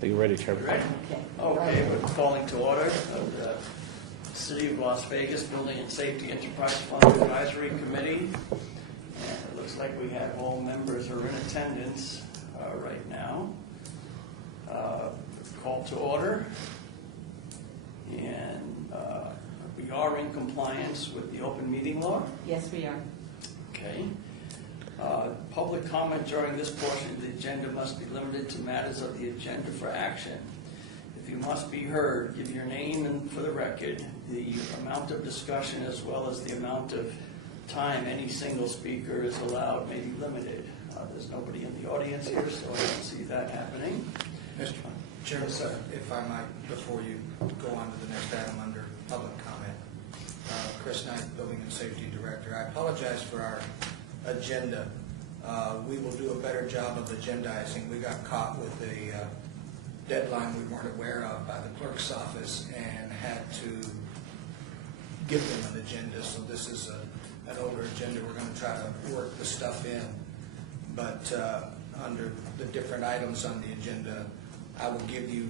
think we're ready, Chairman. Ready? Okay, we're calling to order of the City of Las Vegas Building and Safety Enterprise Fund Advisory Committee. And it looks like we have all members are in attendance right now. Call to order. And we are in compliance with the open meeting law. Yes, we are. Okay. Public comment during this portion of the agenda must be limited to matters of the agenda for action. If you must be heard, give your name and for the record, the amount of discussion as well as the amount of time any single speaker is allowed may be limited. There's nobody in the audience here, so I don't see that happening. Mr. Chairman, if I might, before you go on to the next item under public comment, Chris Knight, Building and Safety Director. I apologize for our agenda. We will do a better job of agendizing. We got caught with a deadline we weren't aware of by the clerk's office and had to give them an agenda. So this is an older agenda. We're going to try to work the stuff in. But under the different items on the agenda, I will give you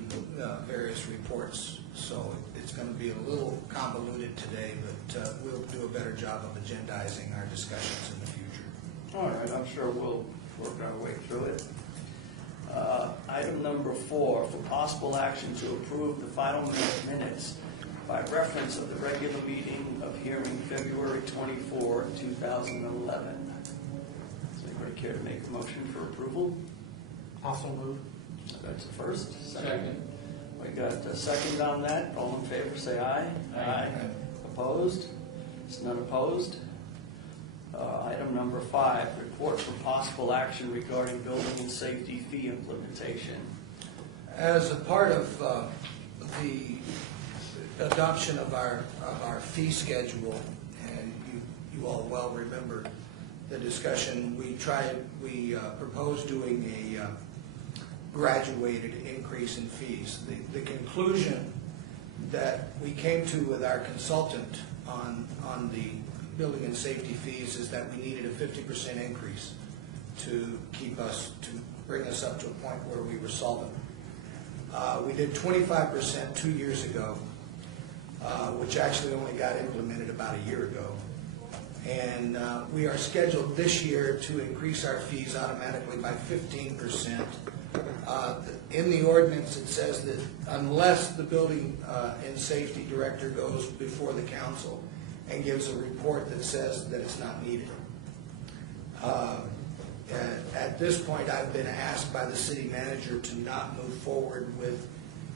various reports. So it's going to be a little convoluted today, but we'll do a better job of agendizing our discussions in the future. All right, I'm sure we'll work our way through it. Item number 4, for possible action to approve the final minutes by reference of the regular meeting of hearing February 24, 2011. Does anybody care to make a motion for approval? Also move. That's the first. Second. We got a second on that. All in favor, say aye. Aye. Opposed? Is none opposed? Item number 5, report for possible action regarding building and safety fee implementation. As a part of the adoption of our fee schedule, and you all well remember the discussion, we proposed doing a graduated increase in fees. The conclusion that we came to with our consultant on the building and safety fees is that we needed a 50% increase to bring us up to a point where we were solvent. We did 25% 2 years ago, which actually only got implemented about a year ago. And we are scheduled this year to increase our fees automatically by 15%. In the ordinance, it says that unless the building and safety director goes before the council and gives a report that says that it's not needed. At this point, I've been asked by the city manager to not move forward with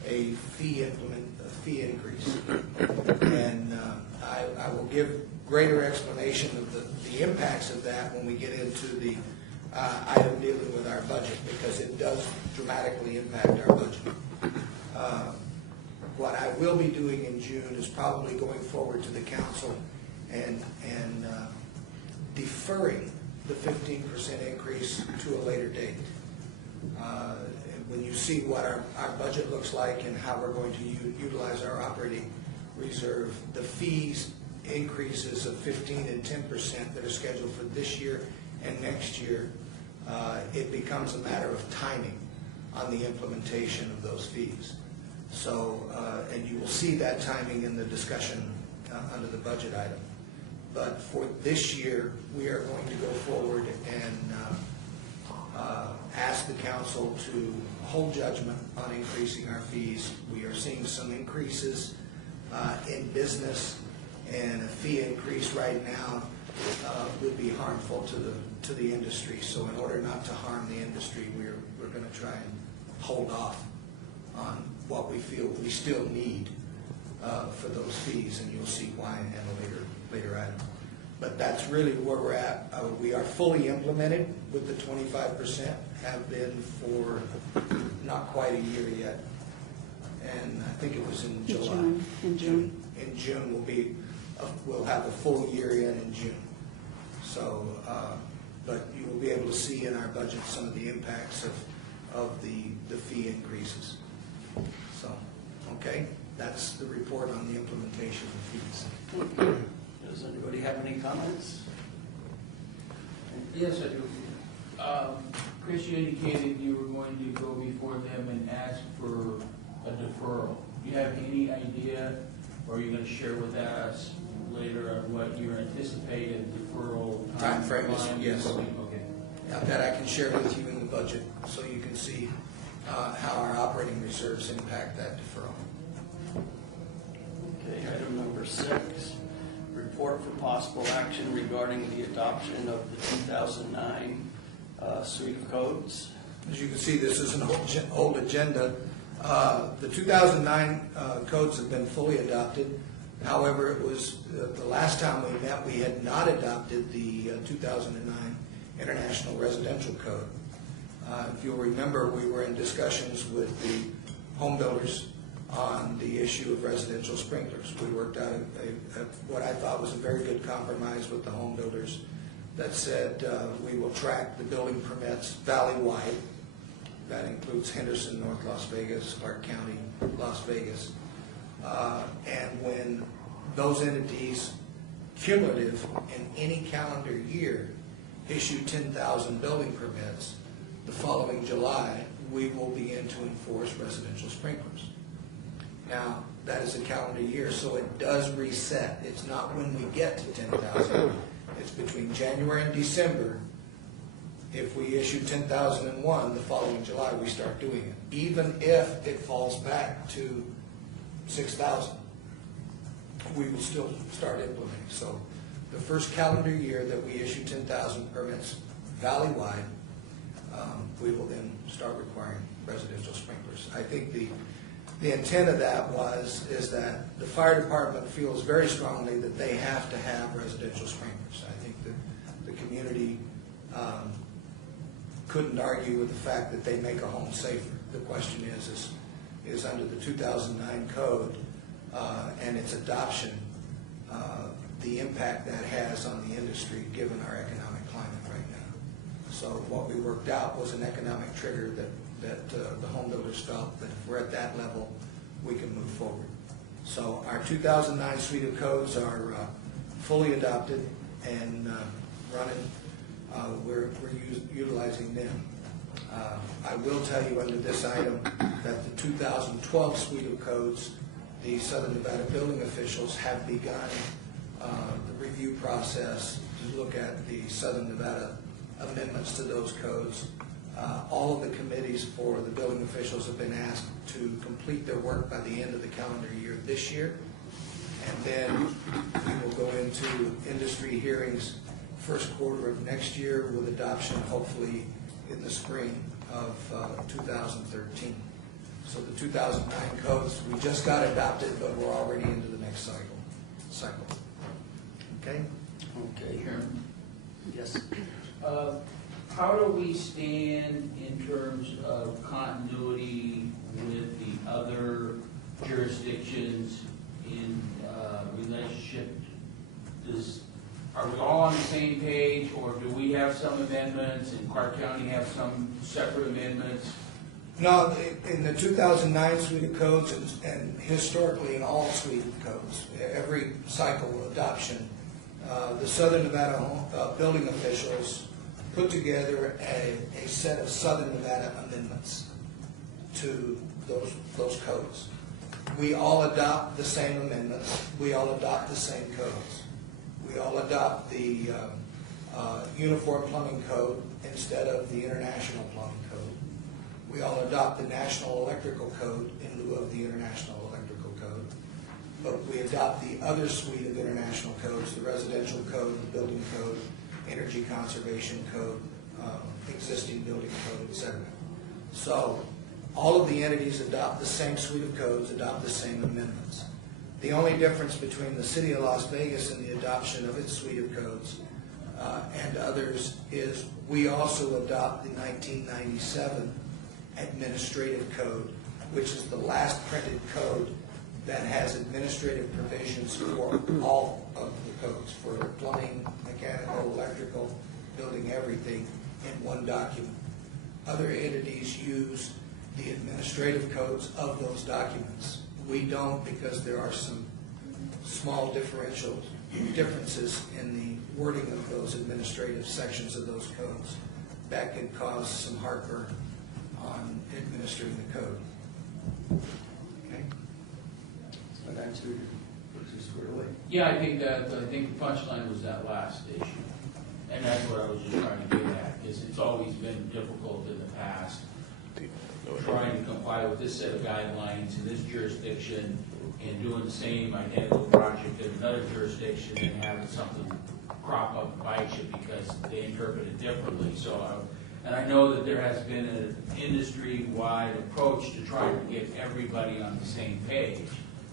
a fee increase. And I will give greater explanation of the impacts of that when we get into the item dealing with our budget, because it does dramatically impact our budget. What I will be doing in June is probably going forward to the council and deferring the 15% increase to a later date. When you see what our budget looks like and how we're going to utilize our operating reserve, the fees increases of 15% and 10% that are scheduled for this year and next year, it becomes a matter of timing on the implementation of those fees. So, and you will see that timing in the discussion under the budget item. But for this year, we are going to go forward and ask the council to hold judgment on increasing our fees. We are seeing some increases in business, and a fee increase right now would be harmful to the industry. So in order not to harm the industry, we're going to try and hold off on what we feel we still need for those fees, and you'll see why in a later item. But that's really where we're at. We are fully implemented with the 25%, have been for not quite a year yet. And I think it was in July. In June. In June we'll have a full year in June. So, but you will be able to see in our budget some of the impacts of the fee increases. So, okay, that's the report on the implementation of fees. Does anybody have any comments? Yes, I do. Chris, you indicated you were going to go before them and ask for Or are you gonna share with us later on what your anticipated deferral Timeframe is, timeline yes. Okay. That I can share with you in the budget, so you can see how our operating reserves impact that deferral. Okay, item number 6, report for possible action regarding the adoption of the 2009 suite of codes. As you can see, this is an old agenda. The 2009 codes have been fully adopted. However, it was the last time we met, we had not adopted the 2009 International Residential Code. If you'll remember, we were in discussions with the home builders on the issue of residential sprinklers. We worked out what I thought was a very good compromise with the home builders that said we will track the building permits valley-wide. That includes Henderson, North Las Vegas, Clark County, Las Vegas. And when those entities, cumulative in any calendar year, issue 10,000 building permits, the following July, we will begin to enforce residential sprinklers. Now, that is a calendar year, so it does reset. It's not when we get to 10,000. It's between January and December. If we issue 10,001, the following July, we start doing it. Even if it falls back to 6,000, we will still start implementing. So the first calendar year that we issue 10,000 permits valley-wide, we will then start requiring residential sprinklers. I think the intent of that is that the fire department feels very strongly that they have to have residential sprinklers. I think that the community couldn't argue with the fact that they make a home safer. The question is under the 2009 code and its adoption, the impact that has on the industry given our economic climate right now. So what we worked out was an economic trigger that the home builders felt that if we're at that level, we can move forward. So our 2009 suite of codes are fully adopted and running. We're utilizing them. I will tell you under this item that the 2012 suite of codes, the Southern Nevada building officials have begun the review process to look at the Southern Nevada amendments to those codes. All of the committees for the building officials have been asked to complete their work by the end of the calendar year this year. And then we will go into industry hearings first quarter of next year with adoption hopefully in the spring of 2013. So the 2009 codes, we just got adopted, but we're already into the next cycle. Okay? Okay. Chairman, Yes. how do we stand in terms of continuity with the other jurisdictions in relationship? Are we all on the same page, or do we have some amendments and Clark County have some separate amendments? No, in the 2009 suite of codes and historically in all suite of codes, every cycle of adoption, the Southern Nevada building officials put together a set of Southern Nevada amendments to those codes. We all adopt the same amendments. We all adopt the same codes. We all adopt the Uniform Plumbing Code instead of the International Plumbing Code. We all adopt the National Electrical Code in lieu of the International Electrical Code. But we adopt the other suite of international codes, the Residential Code, the Building Code, Energy Conservation Code, Existing Building Code, etc. So all of the entities adopt the same suite of codes, adopt the same amendments. The only difference between the City of Las Vegas and the adoption of its suite of codes and others is we also adopt the 1997 Administrative Code, which is the last printed code that has administrative provisions for all of the codes, for plumbing, mechanical, electrical, building, everything in one document. Other entities use the administrative codes of those documents. We don't, because there are some small differences in the wording of those administrative sections of those codes. That could cause some heartburn on administering the code. Okay? So that answered Yeah, I think the punchline was that last issue. And that's what I was just trying to get at, because it's always been difficult in the past, trying to comply with this set of guidelines in this jurisdiction and doing the same identical project in another jurisdiction and having something crop up and bite you because they interpret it differently. And I know that there has been an industry-wide approach to try to get everybody on the same page.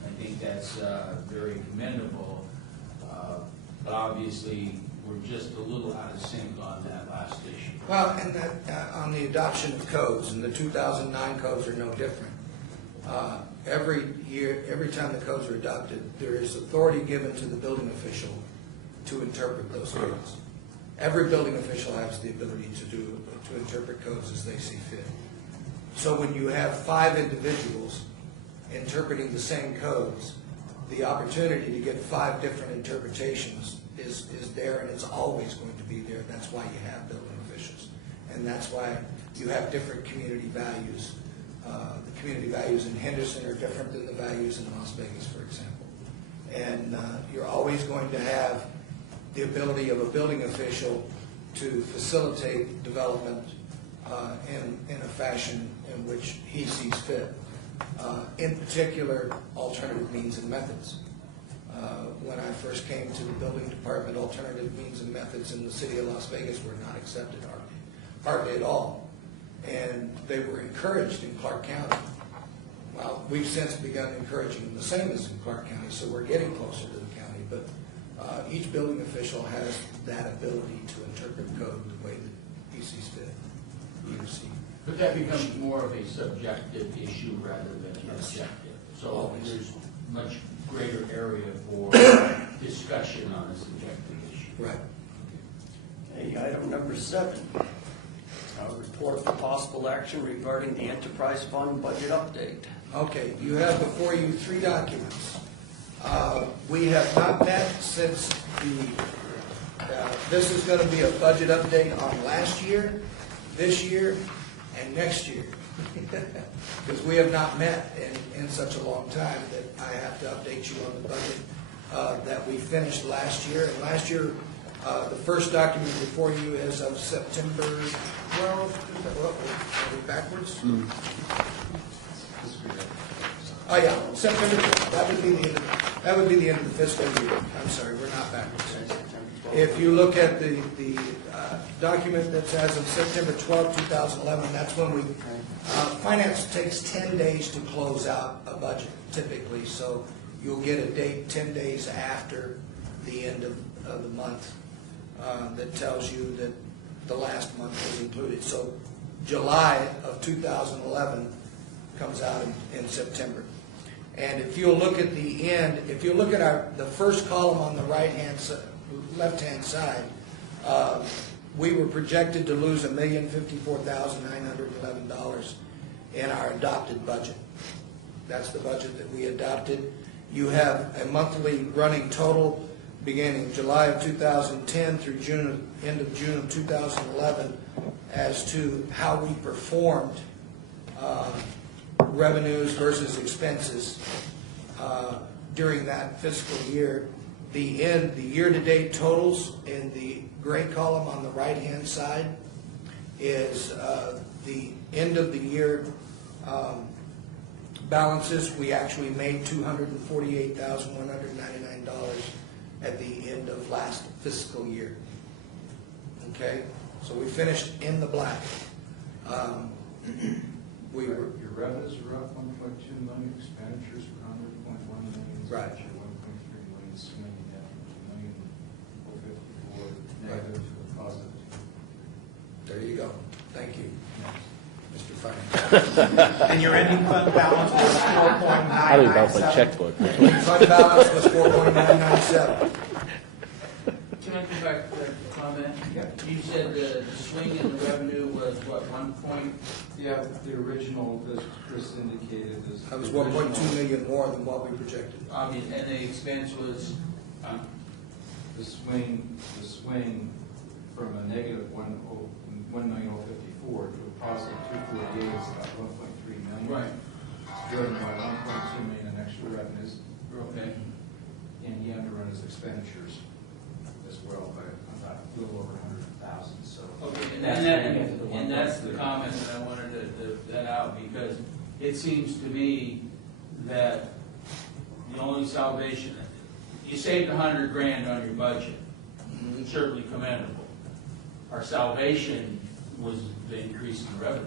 I think that's very commendable. But obviously, we're just a little out of sync on that last issue. Well, and that, on the adoption of codes, and the 2009 codes are no different. Every year, every time the codes are adopted, there is authority given to the building official to interpret those codes. Every building official has the ability to interpret codes as they see fit. So when you have 5 individuals interpreting the same codes, the opportunity to get 5 different interpretations is there, and it's always going to be there. That's why you have building officials. And that's why you have different community values. The community values in Henderson are different than the values in Las Vegas, for example. And you're always going to have the ability of a building official to facilitate development in a fashion in which he sees fit. In particular, alternative means and methods. When I first came to the building department, alternative means and methods in the city of Las Vegas were not accepted hardly at all. And they were encouraged in Clark County. Well, we've since begun encouraging them the same as in Clark County, so we're getting closer to the county. But each building official has that ability to interpret code the way that he sees fit. But that becomes more of a subjective issue rather than an objective. So Always. there's much greater area for discussion on a subjective issue. Right. Okay, item number 7, report for possible action regarding the enterprise fund budget update. Okay, you have before you 3 documents. We have not met since this is going to be a budget update on last year, this year, and next year. Because we have not met in such a long time that I have to update you on the budget that we finished last year. And last year, the first document before you is of September 12th. Are we backwards? Oh, yeah, September 12th. That would be the end of the fiscal year. I'm sorry, we're not backwards. If you look at the document that's as of September 12, 2011, that's when we, finance takes 10 days to close out a budget typically, so you'll get a date 10 days after the end of the month that tells you that the last month was included. So July of 2011 comes out in September. And if you'll look at the end, if you look at the first column on the left-hand side, we were projected to lose $1,054,911 in our adopted budget. That's the budget that we adopted. You have a monthly running total beginning July of 2010 through end of June of 2011 as to how we performed revenues versus expenses during that fiscal year. The year-to-date totals in the gray column on the right-hand side is the end of the year balances. We actually made $248,199 at the end of last fiscal year. Okay, so we finished in the black. Your revenues are up 1.2 million, expenditures were 100.1 million. Right. 1.3 million, swinging net $1,054,000 negative to a positive. There you go. Thank you, Mr. Finance. And your ending fund balance was 4.997. How do you bounce my checkbook? Fund balance was 4.997. Can I go back to that comment? You said the swing in the revenue was what, 1 point? Yeah, the original, as Chris indicated, is. That was 1.2 million more than what we projected. I mean, and the expense was, The swing from a negative 1,054,000 to a positive 248 is about 1.3 million. right, Driven by 1.2 million in extra revenues. okay. and you have to run his expenditures as well by about a little over 100,000, so. Okay, That's where you get to the and that's the 1.3. comment that I wanted to that out, because it seems to me that the only salvation, you saved $100,000 on your budget, certainly commendable. Our salvation was the increase in revenue,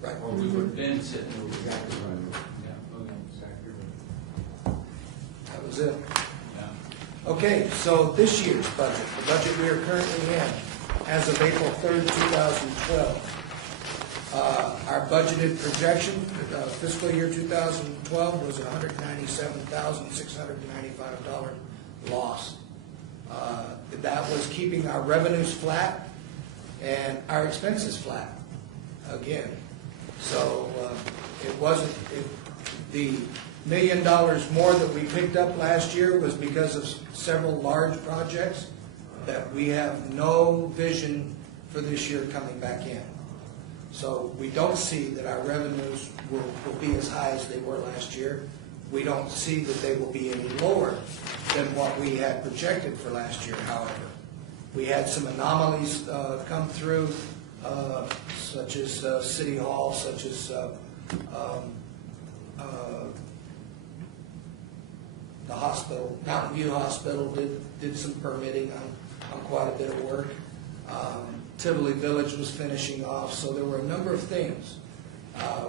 Right. or we would have been sitting over. Exactly right. Yeah, okay, Exactly right. That was it. yeah. Okay, so this year's budget, the budget we are currently in, as of April 3rd, 2012, our budgeted projection, fiscal year 2012, was a $197,695 loss. That was keeping our revenues flat and our expenses flat, again. So it wasn't, the $1 million more that we picked up last year was because of several large projects that we have no vision for this year coming back in. So we don't see that our revenues will be as high as they were last year. We don't see that they will be any lower than what we had projected for last year, however. We had some anomalies come through, such as City Hall, such as the hospital, Mountain View Hospital did some permitting on quite a bit of work. Tivoli Village was finishing off, so there were a number of things.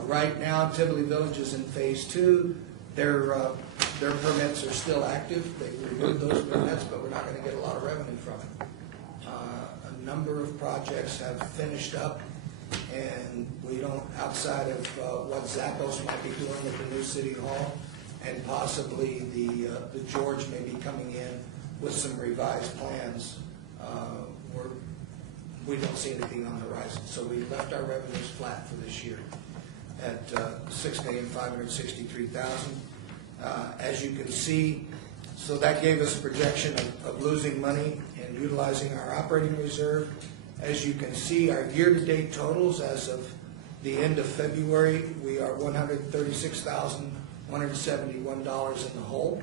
Right now, Tivoli Village is in phase 2. Their permits are still active. They renewed those permits, but we're not going to get a lot of revenue from it. A number of projects have finished up, and we don't, outside of what Zappos might be doing at the new City Hall, and possibly the George may be coming in with some revised plans. We don't see anything on the horizon, so we left our revenues flat for this year at $6,563,000. As you can see, so that gave us a projection of losing money and utilizing our operating reserve. As you can see, our year-to-date totals as of the end of February, we are $136,171 in the hole.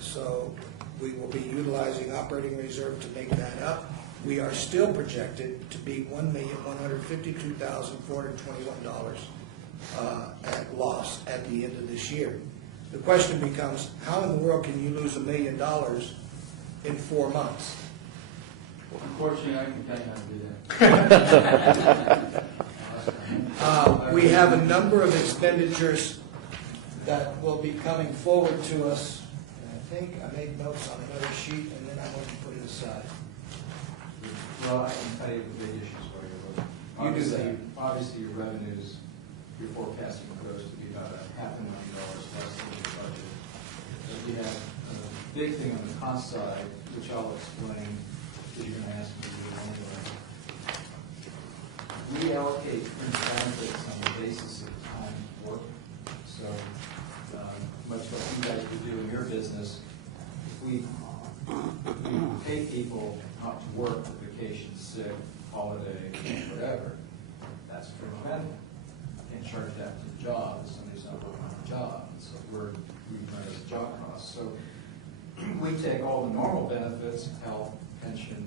So we will be utilizing operating reserve to make that up. We are still projected to be $1,152,421 at loss at the end of this year. The question becomes, how in the world can you lose $1 million in 4 months? Unfortunately, I can tell you how to do that. We have a number of expenditures that will be coming forward to us. And I think I made notes on another sheet, and then I'm going to put it aside. Well, I can tell you the big issues for you. You do that. Obviously, your revenues, your forecasting grows to be about $500,000 less than your budget. But we have a big thing on the cost side, which I'll explain, because you're going to ask me to do it anyway. We allocate fringe benefits on the basis of time worked. So, much like you guys would do in your business, if we pay people not to work for vacation, sick, holiday, whatever, that's fringe benefit. Can't charge that to the job if somebody's not working on the job. So we run as a job cost. So we take all the normal benefits, health, pension,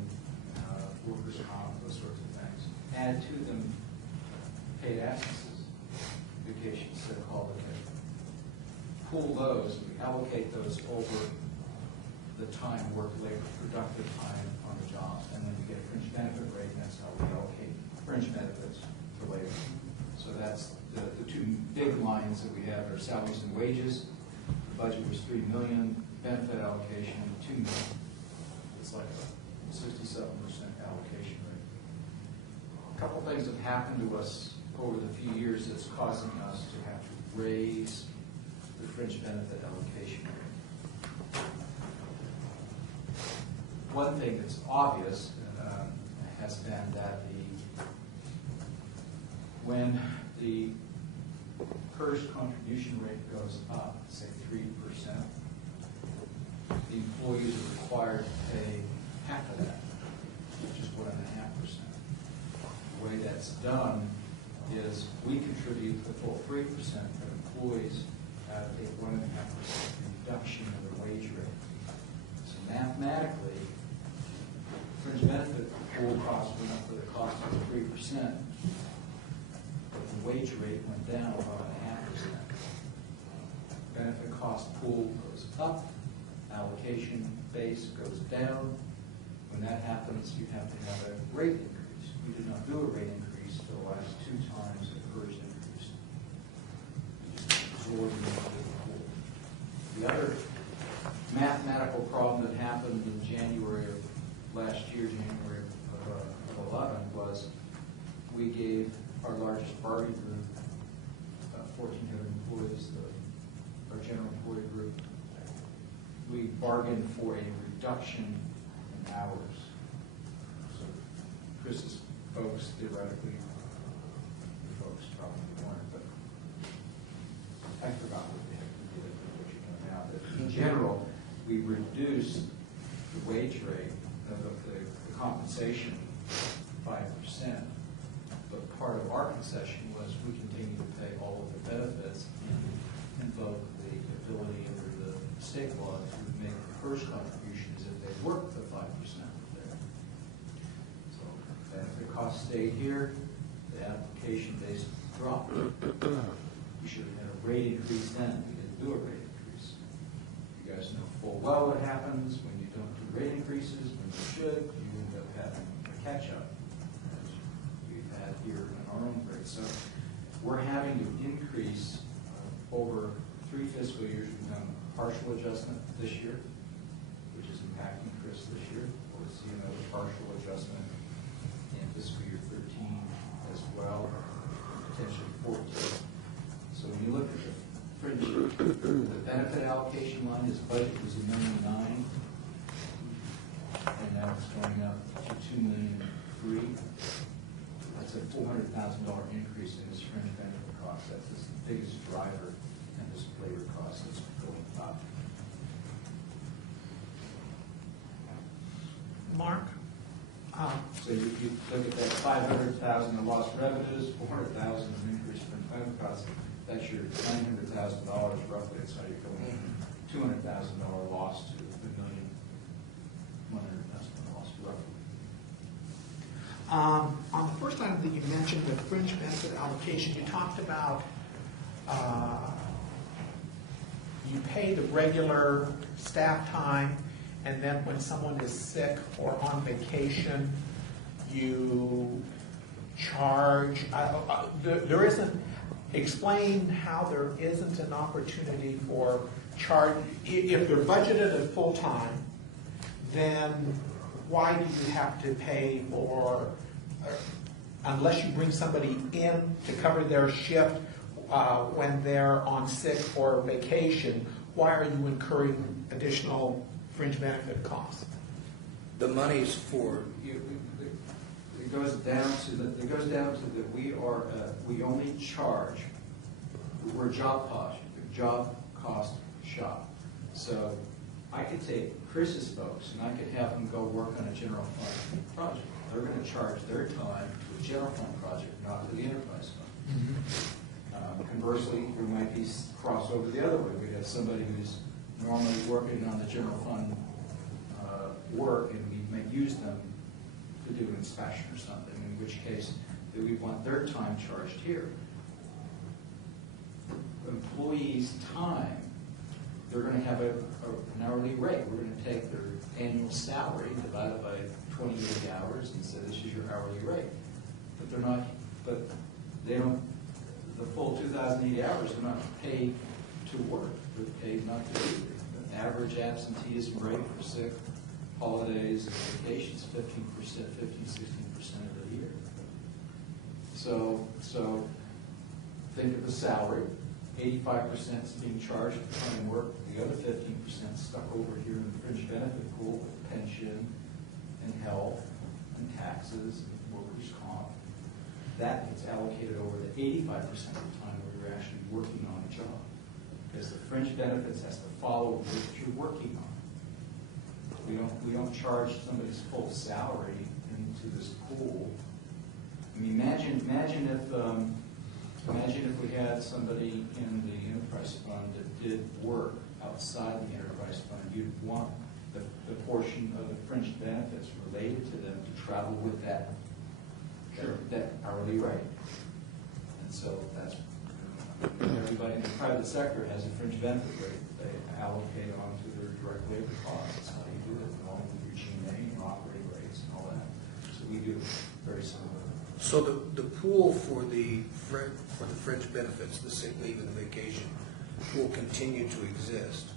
workers' comp, those sorts of things, add to them paid absences, vacation, sick, holiday. Pool those, we allocate those over the time worked, labor, productive time on the job, and then we get a fringe benefit rate, and that's how we allocate fringe benefits for labor. So that's the two big lines that we have are salaries and wages. The budget was $3 million, benefit allocation $2 million. It's like a 67% allocation rate. A couple things have happened to us over the few years that's causing us to have to raise the fringe benefit allocation rate. One thing that's obvious has been that when the PERS contribution rate goes up, say 3%, the employees are required to pay half of that, which is 1.5%. The way that's done is we contribute the full 3% for employees, a 1.5% reduction in the wage rate. So mathematically, fringe benefit pool costs went up with a cost of 3%, but the wage rate went down about 0.5%. Benefit cost pool goes up, allocation base goes down. When that happens, you have to have a rate increase. We did not do a rate increase for the last 2 times the PERS increase. We just absorbed it into the pool. The other mathematical problem that happened in January of last year, January of 11, was we gave our largest bargaining group, 1,400 employees, our general employee group, we bargained for a reduction in hours. So Chris's folks, theoretically, the folks probably weren't, but I forgot what they had to do with what you're doing now. But in general, we reduced the wage rate of the compensation 5%, but part of our concession was we continue to pay all of the benefits and invoke the ability under the state law to make the first contribution as if they worked the 5% there. So benefit costs stayed here, the application base dropped. We should have had a rate increase then. We didn't do a rate increase. You guys know full well what happens when you don't do rate increases, when you should, you end up having a catch-up, as we've had here in our own rate. So we're having to increase over 3 fiscal years. We've done a partial adjustment this year, which is impacting Chris this year. We'll see another partial adjustment in fiscal year 13 as well, potentially 14. So when you look at the fringe, the benefit allocation line, his budget was $1.9 million, and now it's going up to $2.3 million. That's a $400,000 increase in his fringe benefit cost. That's his biggest driver, and his labor cost is going up. Mark? So you look at that 500,000 in lost revenues, 400,000 in increased fringe benefit costs. That's your $900,000 roughly. That's how you're going $200,000 loss to $1,100,000 loss roughly. On the first item that you mentioned, the fringe benefit allocation, you talked about you pay the regular staff time, and then when someone is sick or on vacation, you charge. There isn't. Explain how there isn't an opportunity for charge. If they're budgeted at full time, then why do you have to pay for, unless you bring somebody in to cover their shift when they're on sick or vacation, why are you incurring additional fringe benefit costs? The money's for, It goes down to that we only charge. We're a job cost shop. So I could take Chris's folks and I could have them go work on a general fund project. They're going to charge their time to a general fund project, not to the enterprise fund. Conversely, there might be crossover the other way. We have somebody who's normally working on the general fund work, and we may use them to do an inspection or something, in which case that we want their time charged here. Employees' time, they're going to have an hourly rate. We're going to take their annual salary divided by 28 hours and say this is your hourly rate. But they're not. But they don't. The full 2,080 hours are not paid to work. They're paid not to do. The average absenteeism rate for sick, holidays, and vacations, 15%, 16% of the year. So think of the salary. 85% is being charged for time work. The other 15% stuck over here in the fringe benefit pool with pension and health and taxes and workers' comp. That gets allocated over the 85% of the time where you're actually working on a job. Because the fringe benefits has to follow what you're working on. We don't charge somebody's full salary into this pool. I mean, imagine if we had somebody in the enterprise fund that did work outside the enterprise fund, you'd want the portion of the fringe benefits related to them to travel with that hourly rate. And so that's, everybody in the private sector has a fringe benefit rate they allocate onto their direct labor costs. That's how you do it, along with your G&A and operating rates and all that. So we do very similar. So the pool for the fringe benefits, the sick leave and the vacation, will continue to exist.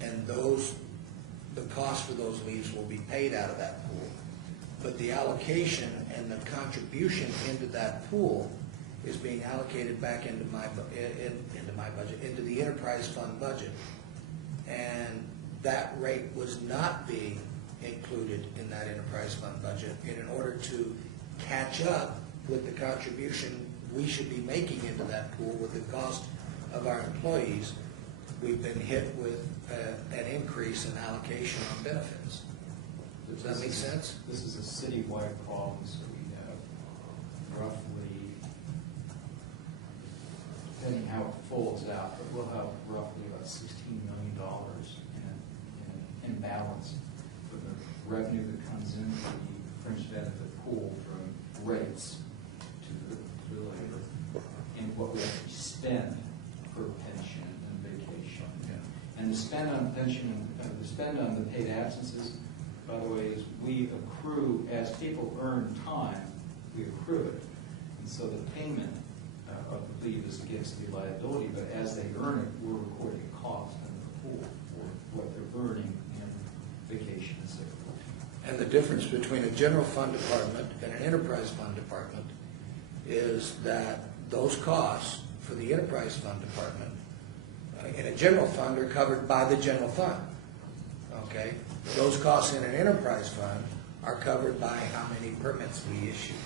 And the cost for those leaves will be paid out of that pool. But the allocation and the contribution into that pool is being allocated back into my budget, into the enterprise fund budget. And that rate was not being included in that enterprise fund budget. And in order to catch up with the contribution we should be making into that pool with the cost of our employees, we've been hit with an increase in allocation on benefits. Does that make sense? This is a citywide problem, so we have roughly, depending how it folds out, but we'll have roughly about $16 million in imbalance for the revenue that comes into the fringe benefit pool from rates to the labor, and what we actually spend for pension and vacation. And the spend on pension, the spend on the paid absences, by the way, is we accrue, as people earn time, we accrue it. And so the payment of the leave is against the liability, but as they earn it, we're recording a cost in the pool for what they're earning in vacation and sick leave. And the difference between a general fund department and an enterprise fund department is that those costs for the enterprise fund department in a general fund are covered by the general fund. Okay? Those costs in an enterprise fund are covered by how many permits we issue.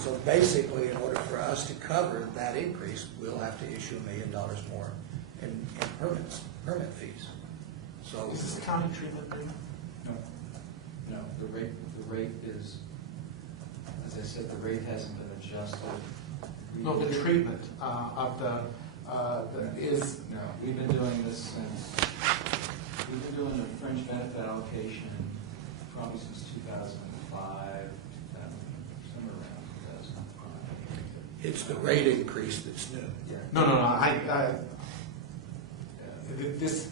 So basically, in order for us to cover that increase, we'll have to issue $1 million more in permit fees. So Is this a county treatment rate? No, the rate is, as I said, the rate hasn't been adjusted. No, the treatment of the is. No, we've been doing this since, we've been doing the fringe benefit allocation probably since 2005, somewhere around 2005. it's the rate increase that's new. Yeah. No. This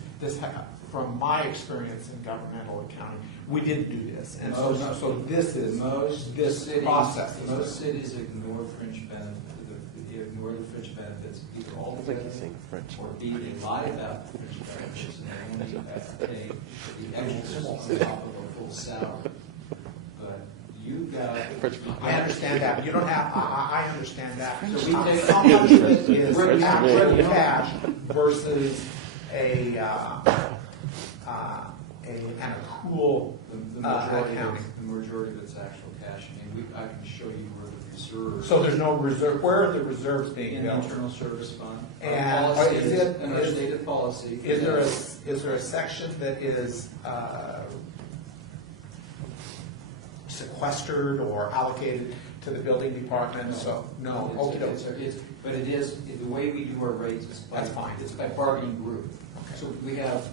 from my experience in governmental accounting, we didn't do this, and so this is this process. Most cities ignore fringe benefits. They ignore the fringe benefits either altogether, or B, they lie about the fringe benefits, and they only pay the extras on top of a full salary. But you got. I understand that, but you don't have. I understand that. So we take How much of it is actual cash versus an accrual accounting? The majority of it's actual cash. I mean, I can show you where the reserves. So there's no reserve. Where are the reserves being In the built? internal service fund. And Our policy is it- in our is- stated policy. Is there a section that is sequestered or allocated to the building department? So no. Okay. But it is, the way we do our rates is by. That's fine. It's by bargaining group. So we have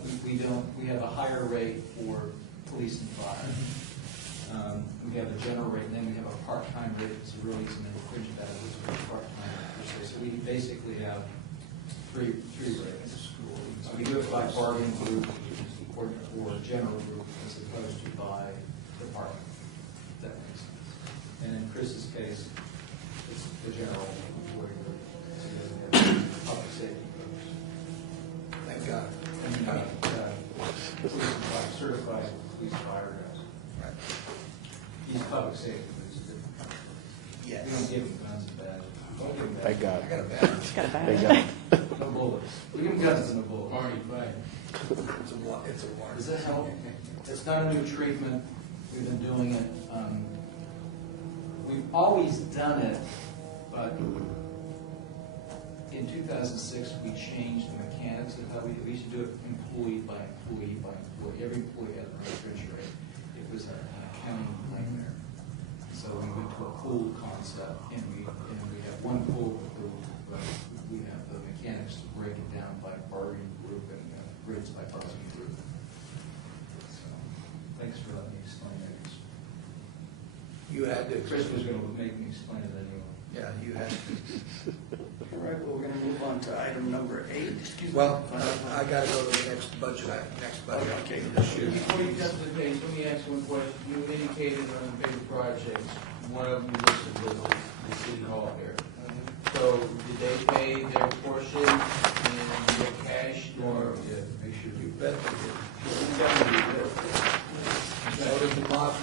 a higher rate for police and fire. We have a general rate, and then we have a part-time rate, so really some fringe benefits for part-time. So we basically have three rates. So we do it by bargaining group or general group as opposed to by department. If that makes sense. And in Chris's case, it's the general employee group. So he doesn't have public safety groups. Thank God. And police and fire, certified police fire guys. Right. He's public safety, but it's a different company. Yes. We don't give him guns and badges. Don't give him Thank badges. God. I got a bad. No bullets. We give him guns and no bullets. Marty, right. It's a war. Does that help? It's not a new treatment. We've been doing it. We've always done it, but in 2006, we changed the mechanics of how we used to do it employee by employee by employee. Every employee had a fringe rate. It was an accounting nightmare. So we went to a pool concept, and we have one pool for had to. Chris was gonna make me explain it anyway. Yeah, you had to. All right, well, we're gonna move on to item number 8. Excuse me. Well, I gotta go to the next budget, Okay. Shoot. Before you jump to the page, let me ask you one question. You indicated on the big projects, one of them listed was the city hall here. So did they pay their portion in their cash or? Yeah, make sure You you. bet they did. So Okay. did the Mob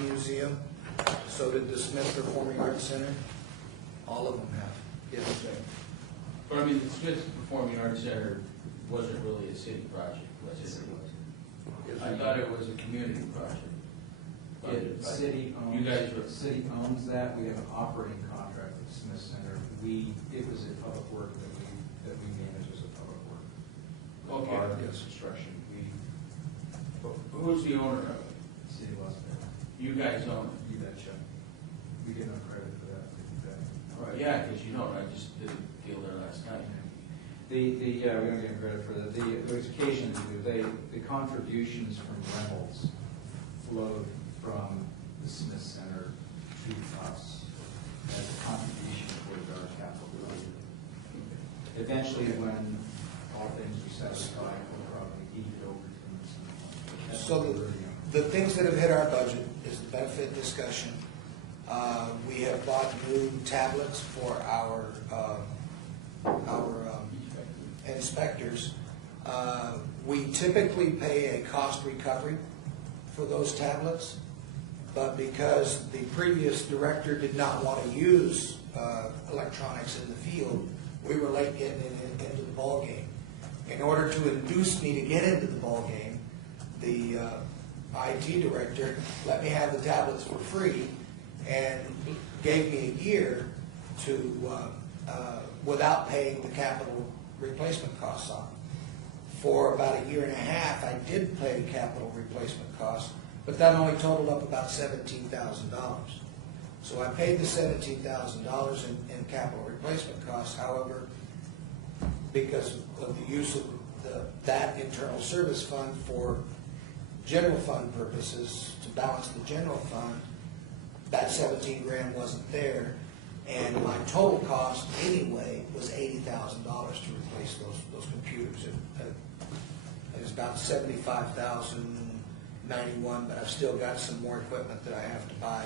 Museum, so did the Smith Performing Arts Center. All of them have. Yes. But I mean, the Smith Performing Arts Center wasn't really a city project, was it? I thought it was a community project. The city You guys were, city owns that, we have an operating contract with Smith Center. It was a public work that we manage as a public work. Okay. Our Yes. construction, who's the owner of it? City of Las Vegas. You guys own it? You betcha. We get no credit for that. Yeah, because you don't, I just did a deal there last night. Yeah, we don't get credit for that. There's occasions the contributions from rentals flowed from the Smith Center to us as a contribution towards our capital budget. Eventually, when all things are satisfied, we'll probably deed it over to them. So the things that have hit our budget is the benefit discussion. We have bought new tablets for our inspectors. We typically pay a cost recovery for those tablets, but because the previous director did not want to use electronics in the field, we were late getting into the ballgame. In order to induce me to get into the ballgame, the IT director let me have the tablets for free and gave me a year to, without paying the capital replacement costs on. For about a year and a half, I did pay the capital replacement costs, but that only totaled up about $17,000. So I paid the $17,000 in capital replacement costs. However, because of the use of that internal service fund for general fund purposes, to balance the general fund, that 17 grand wasn't there, and my total cost anyway was $80,000 to replace those computers. It was about 75,091, but I've still got some more equipment that I have to buy,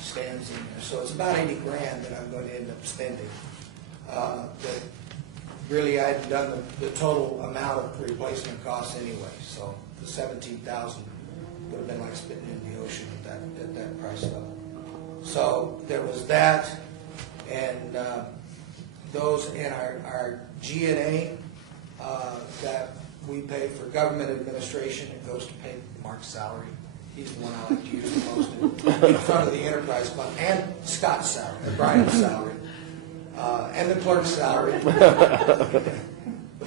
stands in there. So it's about 80 grand that I'm going to end up spending. That really, I hadn't done the total amount of replacement costs anyway, so the 17,000 would have been like spitting in the ocean at that price level. So there was that, and those in our G&A that we pay for government administration, it goes to pay Mark's salary. He's the one I like to use the most in front of the enterprise fund, and Scott's salary, and Brian's salary, and the clerk's salary.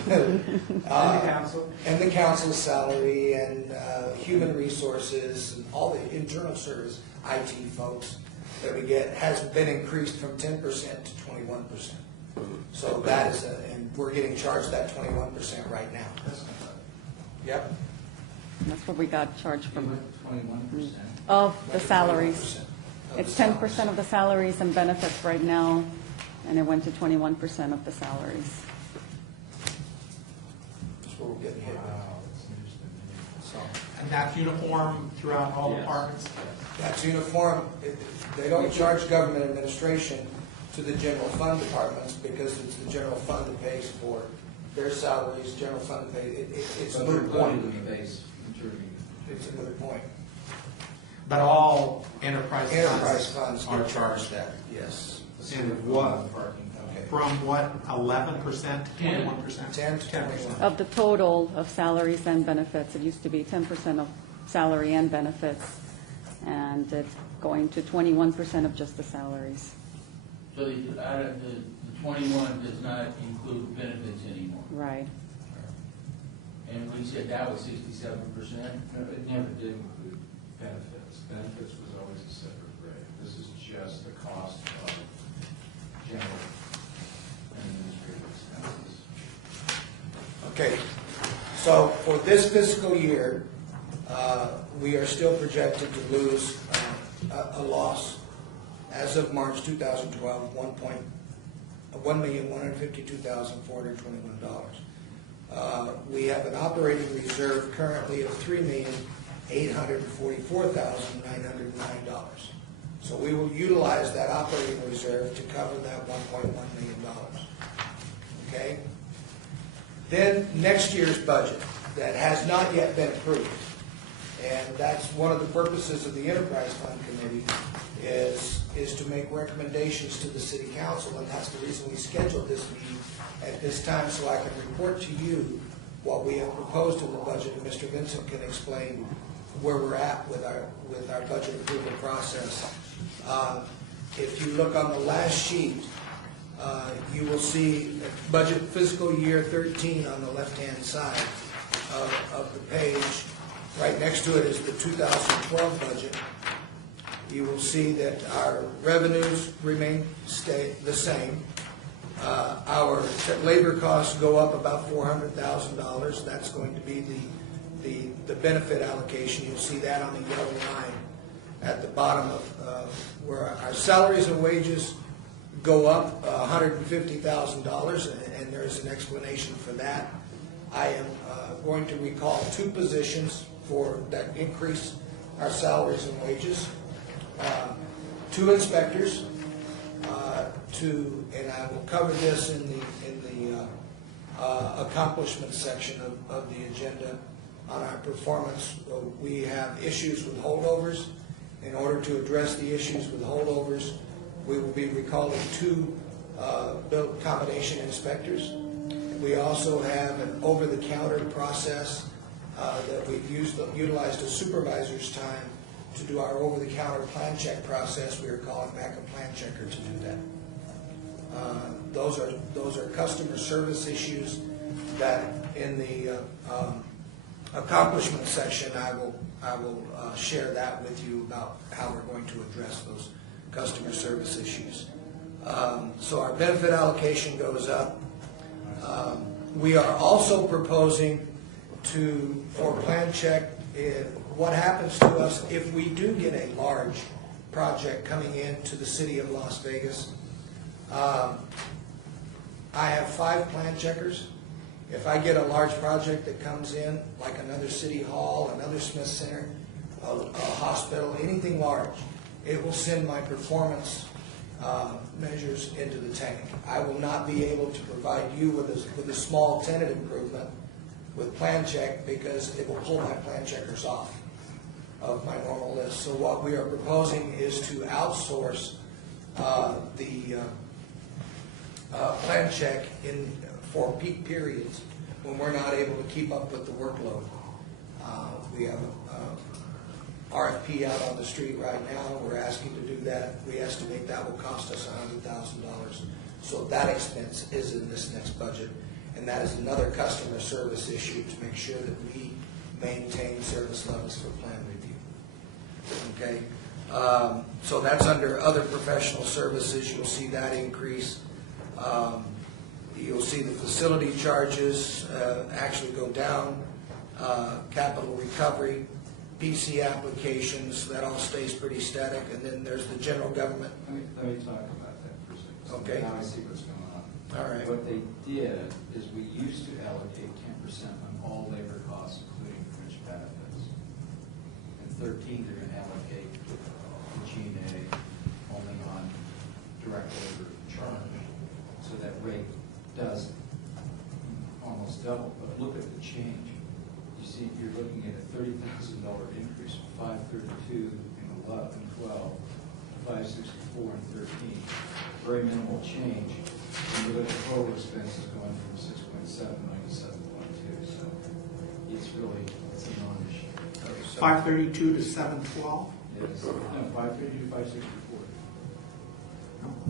And the council's salary, and human resources, and all the internal service, IT folks that we get has been increased from 10% to 21%. So that is, and we're getting charged that 21% right now. Yep. That's what we got charged from, 21%. of the salaries. 21% of It's the 10% of the salaries and benefits right now, and it went to 21% of the salaries. That's where we're getting hit with. Wow, that's interesting. So And that's uniform throughout all Yes. departments? that's uniform. They don't charge government administration to the general fund departments because it's the general fund that pays for their salaries, general fund that pays, it's a But they're moot point. included in the base contributing. It's a moot point. But all enterprise Enterprise funds funds are charged that, yes. in what? Parking. Okay. From what, 11% to 21%? 10 to 21. Of the total of salaries and benefits, it used to be 10% of salary and benefits, and it's going to 21% of just the salaries. So the 21 does not include benefits anymore. Right. And we said that was 67%. No, it never did include benefits. Benefits was always a separate rate. This is just the cost of general and administrative expenses. Okay, so for this fiscal year, we are still projected to lose a loss as of March 2012, $1,152,421. We have an operating reserve currently of $3,844,909. So we will utilize that operating reserve to cover that $1.1 million. Okay? Then next year's budget that has not yet been approved, and that's one of the purposes of the Enterprise Fund Committee, is to make recommendations to the city council, and that's the reason we scheduled this meeting at this time, so I can report to you what we have proposed in the budget, and Mr. Vincent can explain where we're at with our budget approval process. If you look on the last sheet, you will see budget fiscal year 13 on the left-hand side of the page. Right next to it is the 2012 budget. You will see that our revenues remain the same. Our labor costs go up about $400,000. That's going to be the benefit allocation. You'll see that on the yellow line at the bottom of where our salaries and wages go up $150,000, and there's an explanation for that. I am going to recall 2 positions that increase our salaries and wages. 2 inspectors, and I will cover this in the accomplishments section of the agenda on our performance. We have issues with holdovers. In order to address the issues with holdovers, we will be recalling 2 built combination inspectors. We also have an over-the-counter process that we've utilized a supervisor's time to do our over-the-counter plan check process. We are calling back a plan checker to do that. Those are customer service issues that in the accomplishment section, I will share that with you about how we're going to address those customer service issues. So our benefit allocation goes up. We are also proposing for plan check, what happens to us if we do get a large project coming into the city of Las Vegas. I have 5 plan checkers. If I get a large project that comes in, like another city hall, another Smith Center, a hospital, anything large, it will send my performance measures into the tank. I will not be able to provide you with a small tenant improvement with plan check because it will pull my plan checkers off of my normal list. So what we are proposing is to outsource the plan check for peak periods when we're not able to keep up with the workload. We have RFP out on the street right now. We're asking to do that. We estimate that will cost us $100,000. So that expense is in this next budget. And that is another customer service issue to make sure that we maintain service levels for plan review. Okay? So that's under other professional services. You'll see that increase. You'll see the facility charges actually go down. Capital recovery, PC applications, that all stays pretty static. And then there's the general government. Let me talk about that for a second. Okay. Now I see what's going on. All right. What they did is we used to allocate 10% on all labor costs, including fringe benefits. In 13, they're going to allocate the G&A only on direct labor charge. So that rate does almost double. But look at the change. You see, you're looking at a $30,000 increase from 532 in 11, 12, 564 in 13. Very minimal change. And you look at total expenses going from 6.7 to 7.2. So it's a non-issue. 532 to 712? Yes. No, 532 to 564.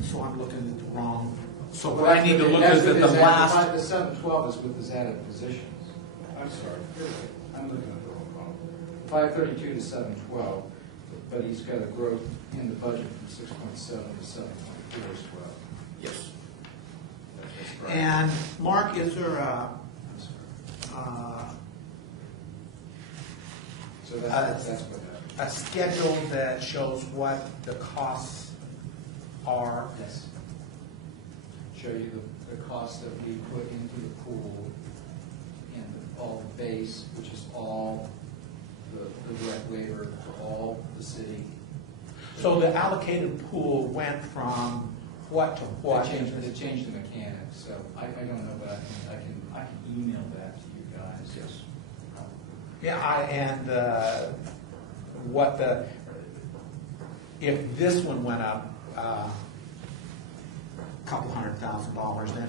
So I'm looking at the wrong. So what I need to look at the last. The 712 is with his added positions. I'm sorry. I'm looking at the wrong column. 532 to 712, but he's got a growth in the budget from 6.7 to 7.4 as well. Yes. That's right. And Mark, is there I'm sorry. So that's what happened. a schedule that shows what the costs are, Yes. Show you the cost that we put into the pool and all the base, which is all the direct labor for all the city. so the allocated pool went from what to what? They changed the mechanics, so I don't know, but I can email that to you guys. Yes. Yeah, and what the, if this one went up a couple $100,000, then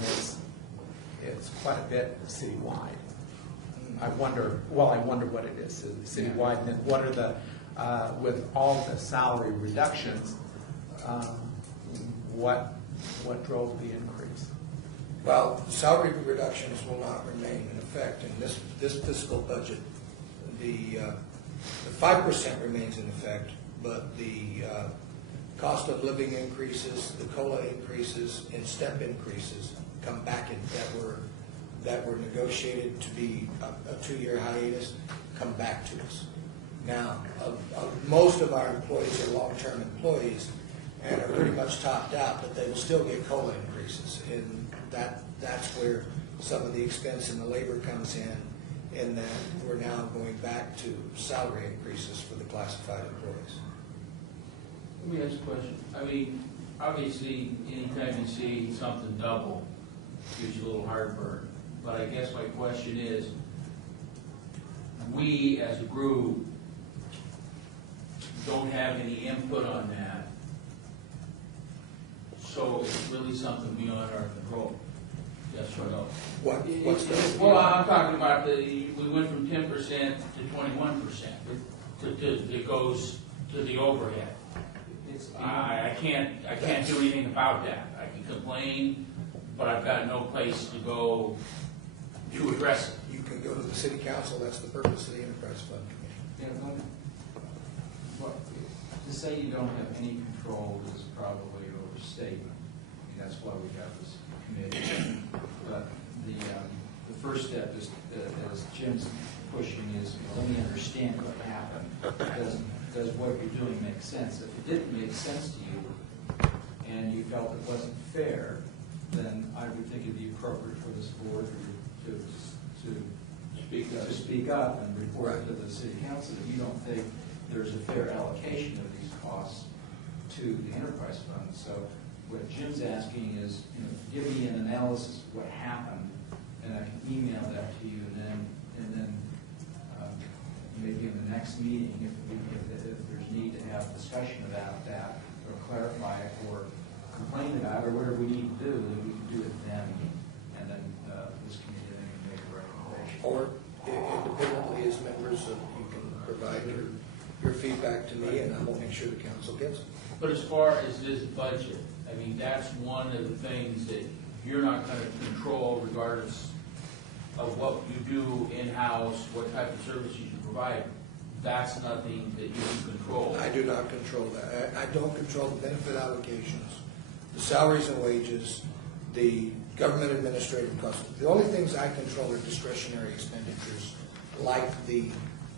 it's quite a bit citywide. I wonder what it is citywide, and then what are the, with all the salary reductions, what drove the increase? Well, salary reductions will not remain in effect in this fiscal budget. The 5% remains in effect, but the cost of living increases, the COLA increases, and step increases come back in, that were negotiated to be a 2-year hiatus, come back to us. Now, most of our employees are long-term employees and are pretty much topped out, but they will still get COLA increases. And that's where some of the expense in the labor comes in that we're now going back to salary increases for the classified employees. Let me ask a question. I mean, obviously, anytime you see something double, gives you a little heartburn. But I guess my question is, we as a group don't have any input on that. So it's really something beyond our control. Yes or no? What's the? Well, I'm talking about we went from 10% to 21%. It goes to the overhead. I can't do anything about that. I can complain, but I've got no place to go to address it. You can go to the city council, that's the purpose of the enterprise fund committee. To say you don't have any control is probably an overstatement. I mean, that's why we got this committee. But the first step is, as Jim's pushing, is let me understand what happened. Does what you're doing make sense? If it didn't make sense to you and you felt it wasn't fair, then I would think it'd be appropriate for this board to speak up and report to the city council that you don't think there's a fair allocation of these costs to the enterprise fund. So what Jim's asking is, give me an analysis of what happened, and I can email that to you, and then maybe in the next meeting, if there's need to have discussion about that, or clarify it, or complain about it, or whatever we need to do, then we can do it then, and then this committee then can make a recommendation. Or independently as members, you can provide your feedback to me, and I will make sure the council gets it. But as far as this budget, I mean, that's one of the things that you're not going to control regardless of what you do in-house, what type of services you provide. That's nothing that you can control. I do not control that. I don't control the benefit allocations, the salaries and wages, the government administrative costs. The only things I control are discretionary expenditures, like the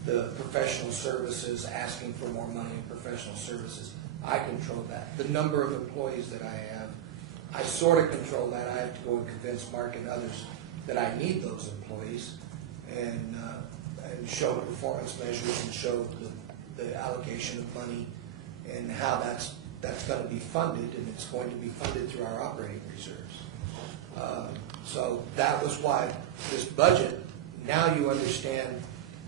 professional services, asking for more money in professional services. I control that. The number of employees that I have, I sort of control that. I have to go and convince Mark and others that I need those employees and show performance measures and show the allocation of money and how that's going to be funded, and it's going to be funded through our operating reserves. So that was why this budget, now you understand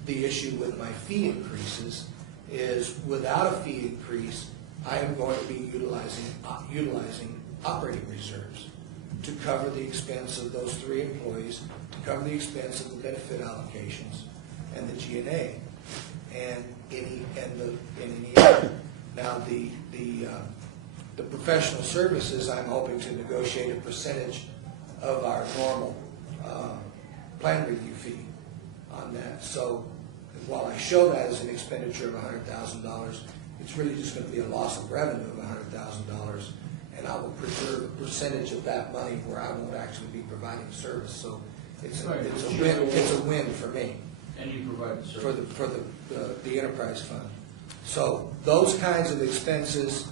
the issue with my fee increases, is without a fee increase, I am going to be utilizing operating reserves to cover the expense of those 3 employees, to cover the expense of the benefit allocations and the G&A and any other. Now the professional services, I'm hoping to negotiate a percentage of our normal plan review fee on that. So while I show that as an expenditure of $100,000, it's really just going to be a loss of revenue of $100,000, and I will preserve a percentage of that money where I won't actually be providing service. So it's a win for me. And you provide the service. For the enterprise fund. So those kinds of expenses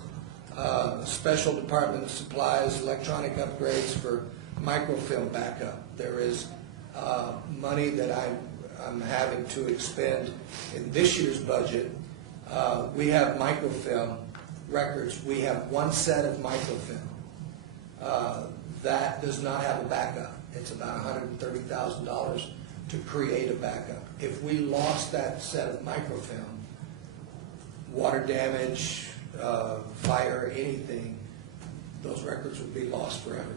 special department supplies, electronic upgrades for microfilm backup. There is money that I'm having to expend in this year's budget. We have microfilm records. We have one set of microfilm. That does not have a backup. It's about $130,000 to create a backup. If we lost that set of microfilm, water damage, fire, anything, those records would be lost forever.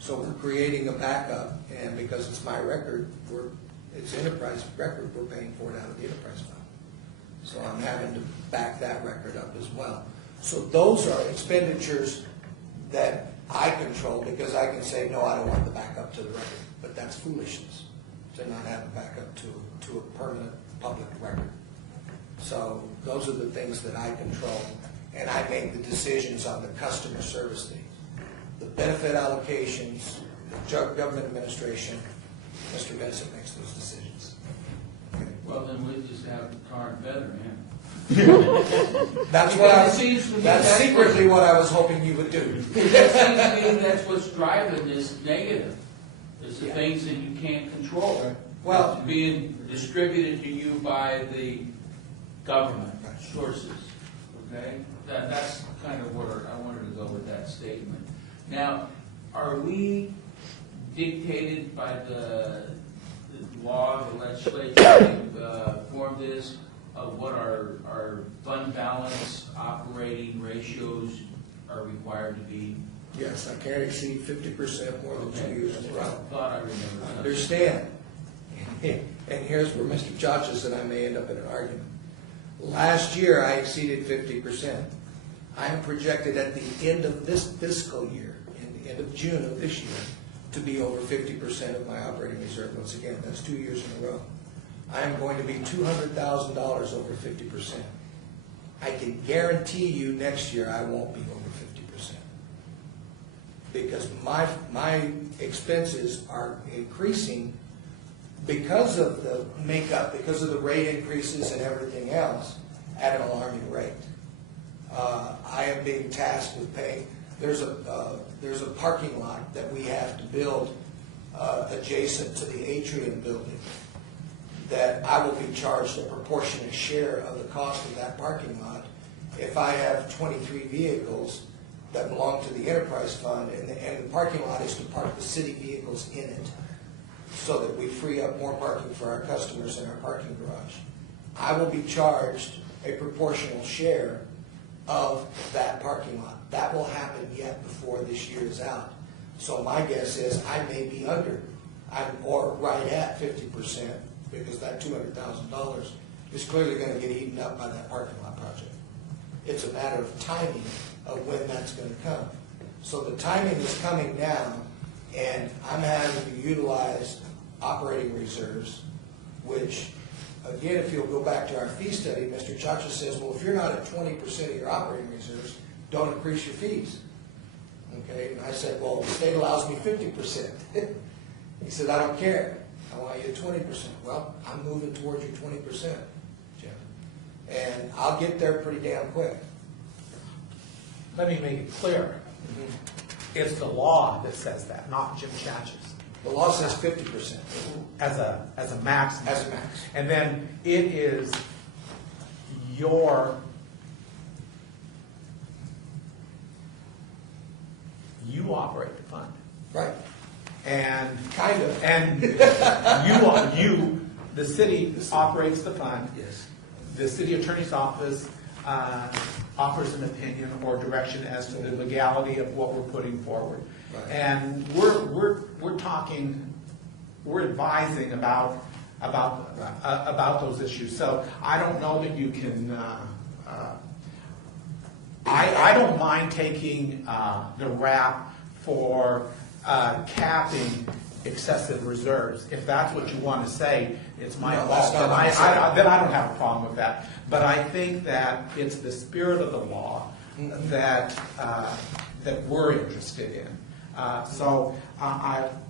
So we're creating a backup, and because it's my record, it's enterprise record, we're paying for it out of the enterprise fund. So I'm having to back that record up as well. So those are expenditures that I control, because I can say, no, I don't want the backup to the record. But that's foolishness to not have a backup to a permanent public record. So those are the things that I control, and I make the decisions on the customer service things. The benefit allocations, the government administration, Mr. Vincent makes those decisions. Well, then we just have the tar and feather, man. That's what Because it seems to me that's that's secretly what I was hoping you would do. It seems to me that's what's driving this negative. It's the Yeah. things that you can't control. Well- It's being distributed to you by the government Right. sources, okay? That's kind of where I wanted to go with that statement. Now, are we dictated by the law, the legislature formed this, of what our fund balance operating ratios are required to be? Yes, I can't exceed 50% more than 2 years in a I row. thought I remembered. Understand, and here's where Mr. Chachas and I may end up in an argument. Last year, I exceeded 50%. I am projected at the end of this fiscal year, in the end of June of this year, to be over 50% of my operating reserve. Once again, that's 2 years in a row. I am going to be $200,000 over 50%. I can guarantee you next year I won't be over 50%. Because my expenses are increasing because of the makeup, because of the rate increases and everything else at an alarming rate. I am being tasked with paying, there's a parking lot that we have to build adjacent to the atrium building, that I will be charged a proportionate share of the cost of that parking lot if I have 23 vehicles that belong to the enterprise fund, and the parking lot is to park the city vehicles in it, so that we free up more parking for our customers in our parking garage. I will be charged a proportional share of that parking lot. That will happen yet before this year is out. So my guess is I may be under, or right at 50%, because that $200,000 is clearly going to get eaten up by that parking lot project. It's a matter of timing of when that's going to come. So the timing is coming now, and I'm having to utilize operating reserves, which, again, if you'll go back to our fee study, Mr. Chacha says, well, if you're not at 20% of your operating reserves, don't increase your fees. Okay, and I said, well, the state allows me 50%. He said, I don't care. I want you at 20%. Well, I'm moving towards your 20%, Jim. And I'll get there pretty damn quick. Let me make it clear. It's the law that says that, not Jim Chachas, The law says 50% as a maximum. as a max. And then it is you operate the fund. Right. And Kind of. And the city operates the fund. Yes. The city attorney's office offers an opinion or direction as to the legality of what we're putting forward. Right. And we're talking, we're advising about those issues. So I don't know that you can. I don't mind taking the rap for capping excessive reserves. If that's what you want to say, it's my No, fault. that's not what I'm saying. Then I don't have a problem with that. But I think that it's the spirit of the law that we're interested in.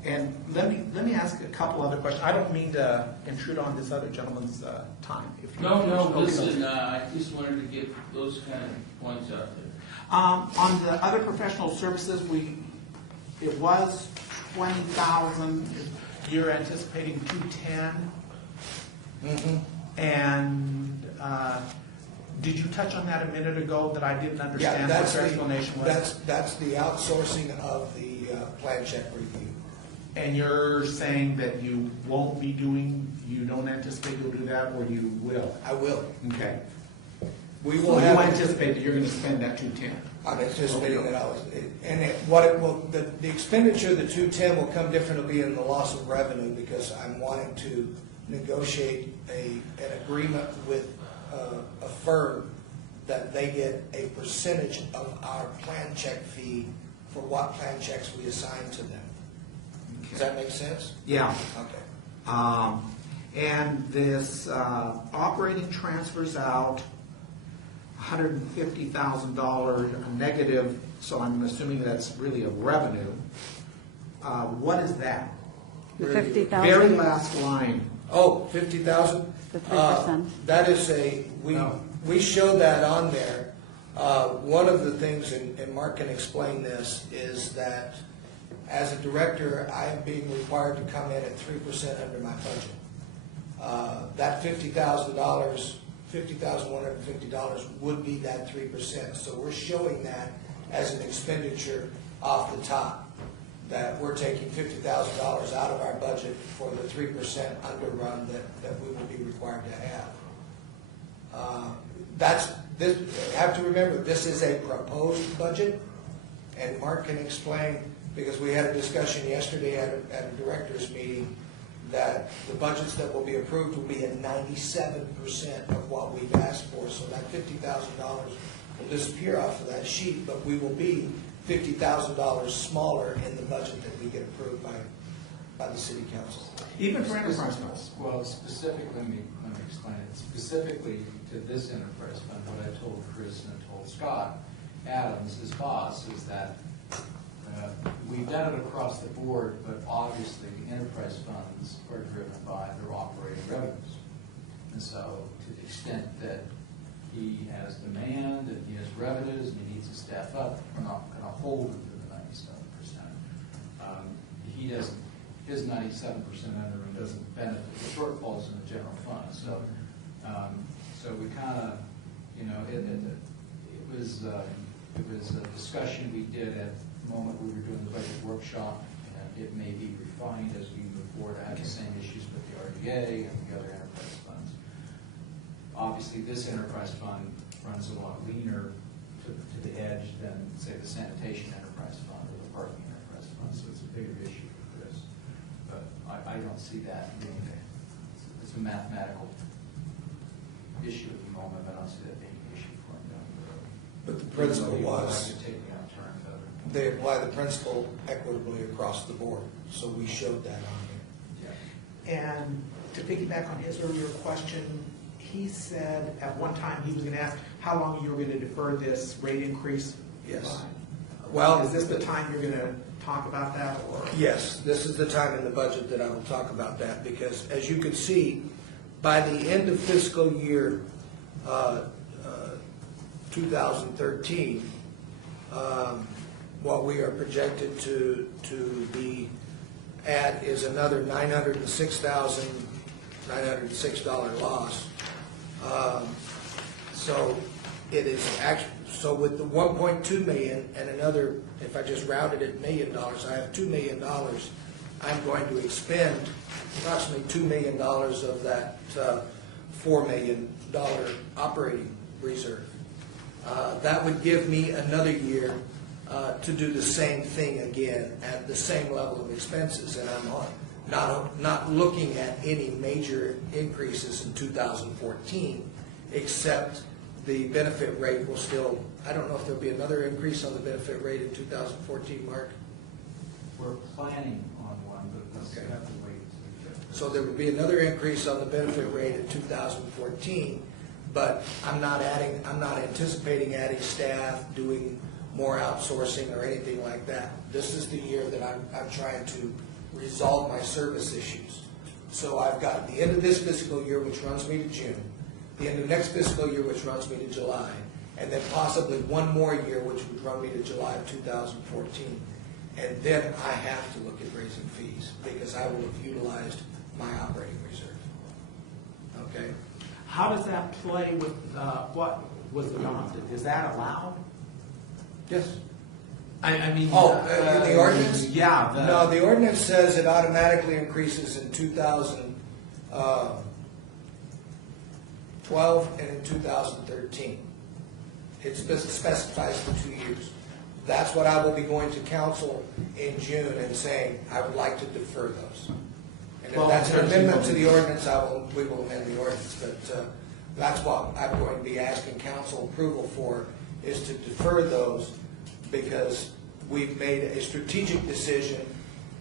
And let me ask a couple other questions. I don't mean to intrude on this other gentleman's time. No, Okay. listen, I just wanted to get those kind of points out there. On the other professional services, it was 20,000. You're anticipating 210. And did you touch on that a minute ago that I didn't Yeah, understand what your explanation was? that's the outsourcing of the plan check review. And you're saying that you won't be doing, you don't anticipate you'll do that, or you will? I will. Okay. We So will you have. anticipate that you're going to spend that 210? I'm anticipating that the expenditure, the 210 will come different, it'll be in the loss of revenue, because I'm wanting to negotiate an agreement with a firm that they get a percentage of our plan check fee for what plan checks we assign to them. Does that make sense? Yeah. Okay. And this operating transfers out $150,000 negative, so I'm assuming that's really a revenue. What is that? The Very- 50,000. Very last line. Oh, 50,000? The 3%. That is No. we show that on there. One of the things, and Mark can explain this, is that as a director, I am being required to come in at 3% under my budget. That $50,000, $50,150 would be that 3%. So we're showing that as an expenditure off the top, that we're taking $50,000 out of our budget for the 3% underrun that we will be required to have. You have to remember, this is a proposed budget, and Mark can explain, because we had a discussion yesterday at a director's meeting, that the budgets that will be approved will be at 97% of what we've asked for, so that $50,000 will disappear off of that sheet, but we will be $50,000 smaller in the budget that we get approved by the city council. Even for enterprise funds? Well, specifically, let me explain it. Specifically to this enterprise fund, what I told Chris and I told Scott Adams, his boss, is that we've done it across the board, but obviously enterprise funds are driven by their operating revenues. And so to the extent that he has demand and he has revenues and he needs to staff up, we're not going to hold him to the 97%. He doesn't, his 97% under him doesn't benefit the shortfalls in the general fund. So, so we kind of, it was a discussion we did at the moment we were doing the budget workshop, and it may be refined as we move forward. I have the same issues with the RDA and the other enterprise funds. Obviously, this enterprise fund runs a lot leaner to the edge than, say, the sanitation enterprise fund or the parking enterprise fund, so it's a bigger issue for this. But I don't see that being it's a mathematical issue at the moment. I don't see that being an issue for him down the road. But the principle Even though was, you're taking out terms of it. they apply the principle equitably across the board, so we showed that on here. Yeah. And to piggyback on his earlier question, he said at one time he was going to ask how long you were going to defer this rate increase. Yes. by. Well, Is this the time you're going to talk about that, or? yes, this is the time in the budget that I will talk about that, because as you can see, by the end of fiscal year 2013, what we are projected to be at is another $906,906 loss. So it is actually, so with the 1.2 million and another, if I just rounded it $1 million, I have $2 million. I'm going to expend approximately $2 million of that $4 million operating reserve. That would give me another year to do the same thing again at the same level of expenses, and I'm not looking at any major increases in 2014, except the benefit rate will still, I don't know if there'll be another increase on the benefit rate in 2014, Mark? We're planning on one, but we'll Okay. have to wait. So there will be another increase on the benefit rate in 2014, but I'm not anticipating adding staff, doing more outsourcing or anything like that. This is the year that I'm trying to resolve my service issues. So I've got the end of this fiscal year, which runs me to June, the end of next fiscal year, which runs me to July, and then possibly one more year, which would run me to July of 2014. And then I have to look at raising fees, because I will have utilized my operating reserve. Okay? How does that play with what was adopted? Is that allowed? Yes. I mean. In the ordinance? Yeah. No, the ordinance says it automatically increases in 2012 and in 2013. It specifies for 2 years. That's what I will be going to council in June and saying, I would like to defer those. And if Well, that's an 13 amendment will to be- the ordinance, we will amend the ordinance. But that's what I'm going to be asking council approval for, is to defer those, because we've made a strategic decision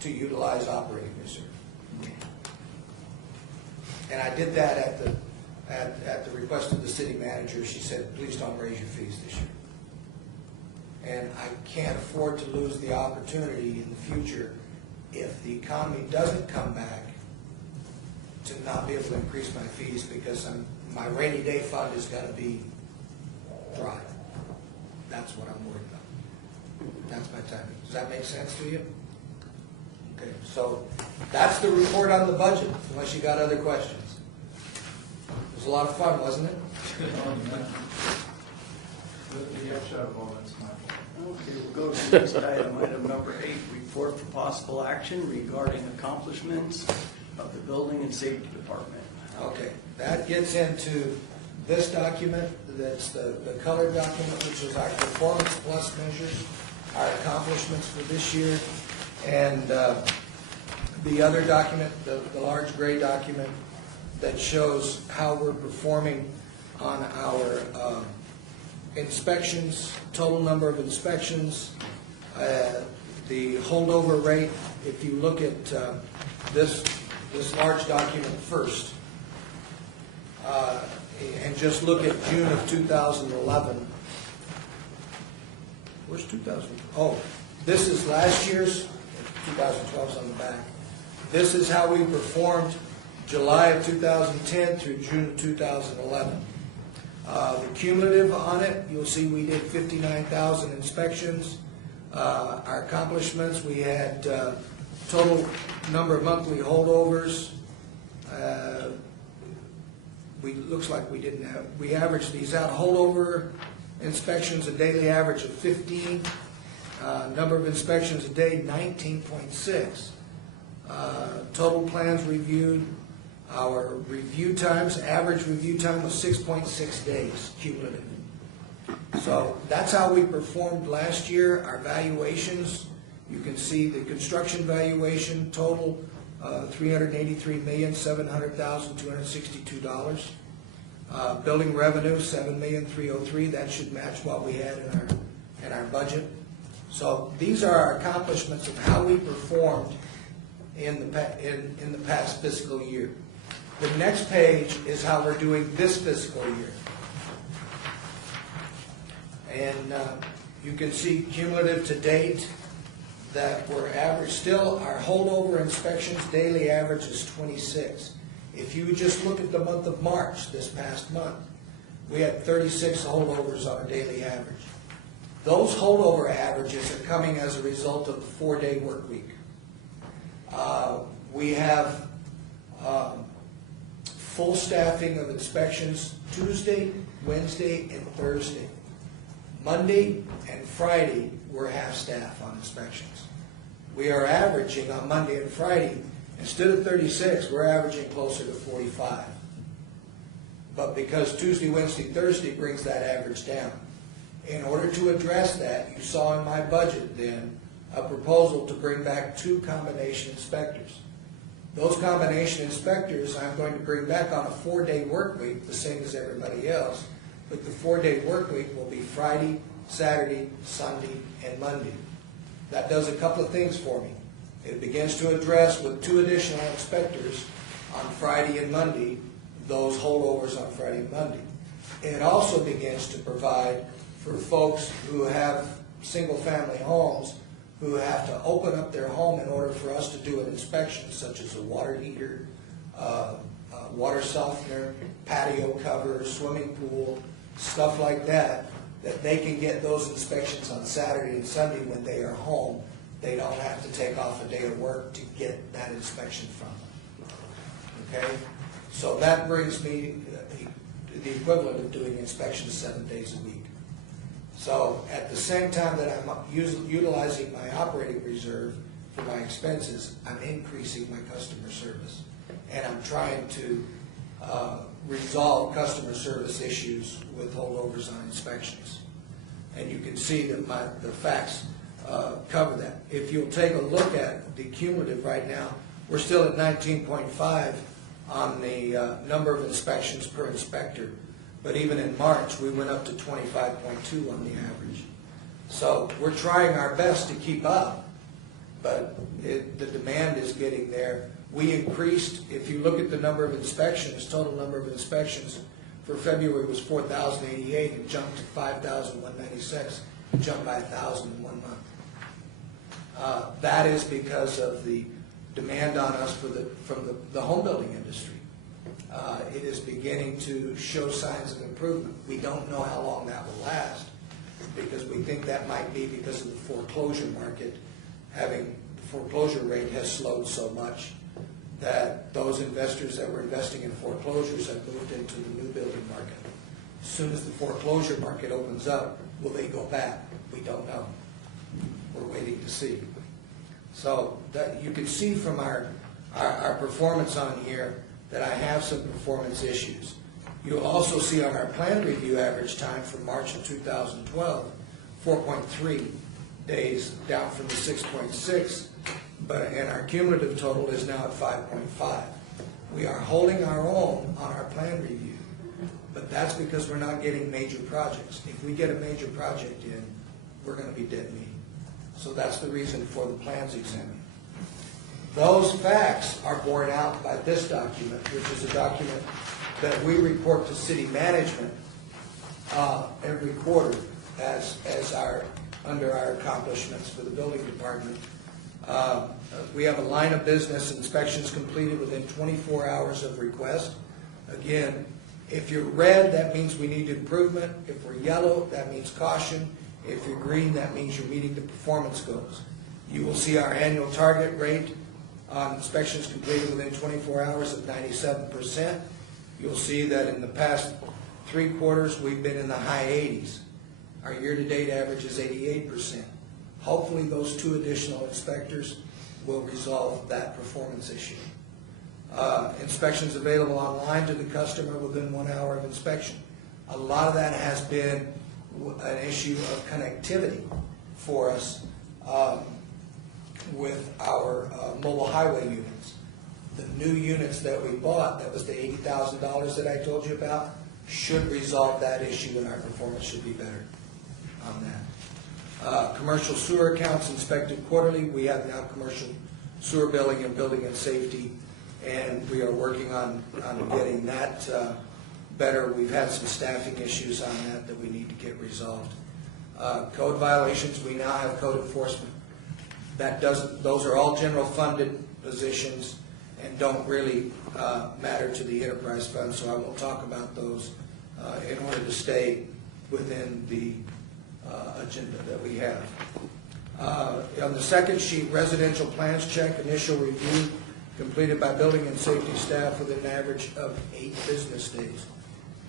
to utilize operating reserve. And I did that at the request of the city manager. She said, please don't raise your fees this year. And I can't afford to lose the opportunity in the future, if the economy doesn't come back, to not be able to increase my fees, because my rainy day fund is going to be dry. That's what I'm worried about. That's my timing. Does that make sense to you? Okay, so that's the report on the budget, unless you got other questions. It was a lot of fun, wasn't it? The upshot of all that's my fault. Okay, we'll go to the next item, item number 8, report for possible action regarding accomplishments of the Building and Safety Department. Okay, that gets into this document, that's the colored document, which is our performance plus measures, our accomplishments for this year, and the other document, the large gray document, that shows how we're performing on our inspections, total number of inspections, the holdover rate. If you look at this large document first, and just look at June of 2011. Where's 2000? Oh, this is last year's. 2012 is on the back. This is how we performed July of 2010 through June of 2011. The cumulative on it, you'll see we did 59,000 inspections. Our accomplishments, we had total number of monthly holdovers. Looks like we averaged these out. Holdover inspections, a daily average of 15. Number of inspections a day, 19.6. Total plans reviewed. Our review times, average review time was 6.6 days cumulative. So that's how we performed last year. Our valuations, you can see the construction valuation total, $383,700,262. Building revenue, $7,303,000. That should match what we had in our budget. So these are our accomplishments of how we performed in the past fiscal year. The next page is how we're doing this fiscal year. And you can see cumulative to date that we're average. Still, our holdover inspections daily average is 26. If you just look at the month of March, this past month, we had 36 holdovers on a daily average. Those holdover averages are coming as a result of the 4-day work week. We have full staffing of inspections Tuesday, Wednesday, and Thursday. Monday and Friday, we're half staff on inspections. We are averaging on Monday and Friday, instead of 36, we're averaging closer to 45. But because Tuesday, Wednesday, Thursday brings that average down. In order to address that, you saw in my budget then a proposal to bring back 2 combination inspectors. Those combination inspectors I'm going to bring back on a 4-day work week, the same as everybody else, but the 4-day work week will be Friday, Saturday, Sunday, and Monday. That does a couple of things for me. It begins to address with 2 additional inspectors on Friday and Monday, those holdovers on Friday and Monday. And it also begins to provide for folks who have single-family homes who have to open up their home in order for us to do an inspection, such as a water heater, water softener, patio cover, swimming pool, stuff like that. that they can get those inspections on Saturday and Sunday when they are home. They don't have to take off a day of work to get that inspection from them. Okay? So that brings me the equivalent of doing inspections 7 days a week. So at the same time that I'm utilizing my operating reserve for my expenses, I'm increasing my customer service. And I'm trying to resolve customer service issues with holdovers on inspections. And you can see that the facts cover that. If you'll take a look at the cumulative right now, we're still at 19.5 on the number of inspections per inspector. But even in March, we went up to 25.2 on the average. So we're trying our best to keep up, but the demand is getting there. We increased, if you look at the number of inspections, total number of inspections for February was 4,088. It jumped to 5,196. It jumped by 1,000 in 1 month. That is because of the demand on us from the home building industry. It is beginning to show signs of improvement. We don't know how long that will last, because we think that might be because of the foreclosure market. The foreclosure rate has slowed so much that those investors that were investing in foreclosures have moved into the new building market. As soon as the foreclosure market opens up, will they go back? We don't know. We're waiting to see. So that you can see from our performance on here that I have some performance issues. You'll also see on our plan review average time for March of 2012, 4.3 days, down from the 6.6, and our cumulative total is now at 5.5. We are holding our own on our plan review, but that's because we're not getting major projects. If we get a major project in, we're going to be dead meat. So that's the reason for the plans examine. Those facts are borne out by this document, which is a document that we report to city management every quarter as under our accomplishments for the building department. We have a line of business: inspections completed within 24 hours of request. Again, if you're red, that means we need improvement. If we're yellow, that means caution. If you're green, that means you're meeting the performance goals. You will see our annual target rate on inspections completed within 24 hours of 97%. You'll see that in the past 3 quarters, we've been in the high 80s. Our year-to-date average is 88%. Hopefully, those 2 additional inspectors will resolve that performance issue. Inspections available online to the customer within 1 hour of inspection. A lot of that has been an issue of connectivity for us with our mobile highway units. The new units that we bought, that was the $80,000 that I told you about, should resolve that issue, and our performance should be better on that. Commercial sewer accounts inspected quarterly. We have now commercial sewer billing and building and safety, and we are working on getting that better. We've had some staffing issues on that we need to get resolved. Code violations, we now have code enforcement. Those are all general funded positions and don't really matter to the enterprise fund, so I won't talk about those in order to stay within the agenda that we have. On the second sheet, residential plans check, initial review completed by building and safety staff with an average of 8 business days.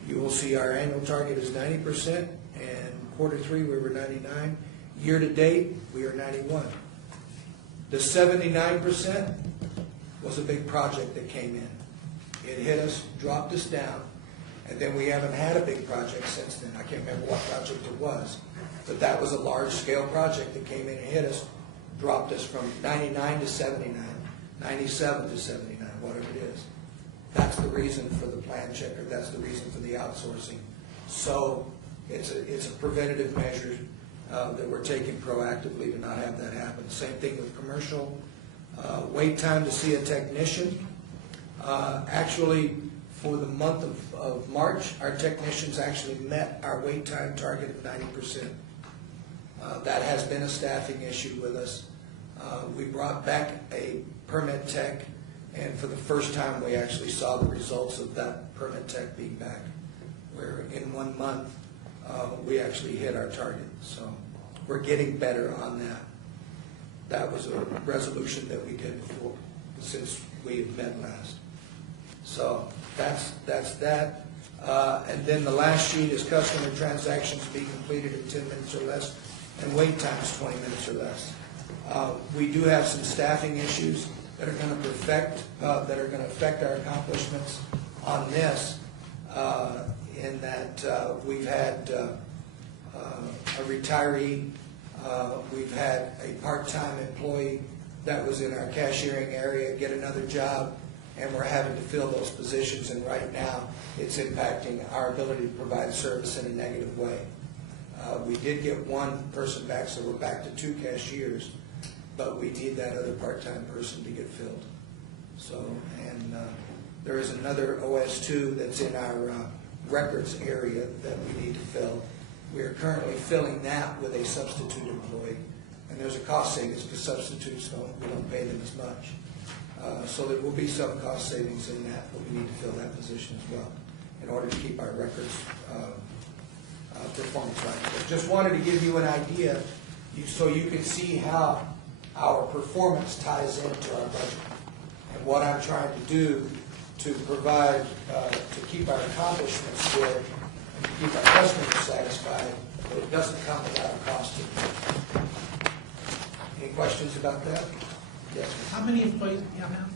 You will see our annual target is 90%, and Q3 we were 99. Year to date, we are 91. The 79% was a big project that came in. It hit us, dropped us down, and then we haven't had a big project since then. I can't remember what project it was, but that was a large-scale project that came in and hit us, dropped us from 99 to 79, 97 to 79, whatever it is. That's the reason for the plan checker. That's the reason for the outsourcing. So it's a preventative measure that we're taking proactively to not have that happen. Same thing with commercial. Wait time to see a technician. Actually, for the month of March, our technicians actually met our wait time target of 90%. That has been a staffing issue with us. We brought back a permit tech, and for the first time we actually saw the results of that permit tech being back, where in 1 month we actually hit our target. So we're getting better on that. That was a resolution that we did before, since we had met last. So that's that. And then the last sheet is customer transactions to be completed in 10 minutes or less, and wait times 20 minutes or less. We do have some staffing issues that are going to affect our accomplishments on this, in that we've had a retiree, we've had a part-time employee that was in our cashiering area get another job, and we're having to fill those positions, and right now it's impacting our ability to provide service in a negative way. We did get one person back, so we're back to 2 cashiers, but we need that other part-time person to get filled. So, and there is another OS2 that's in our records area that we need to fill. We are currently filling that with a substitute employee, and there's a cost savings because substitutes we don't pay them as much. So there will be some cost savings in that, but we need to fill that position as well in order to keep our records performance right. But just wanted to give you an idea so you can see how our performance ties into our budget and what I'm trying to do to provide, to keep our accomplishments good and to keep our customers satisfied, but it doesn't come without a cost to them. Any questions about that? Yes. How many employees do you have now?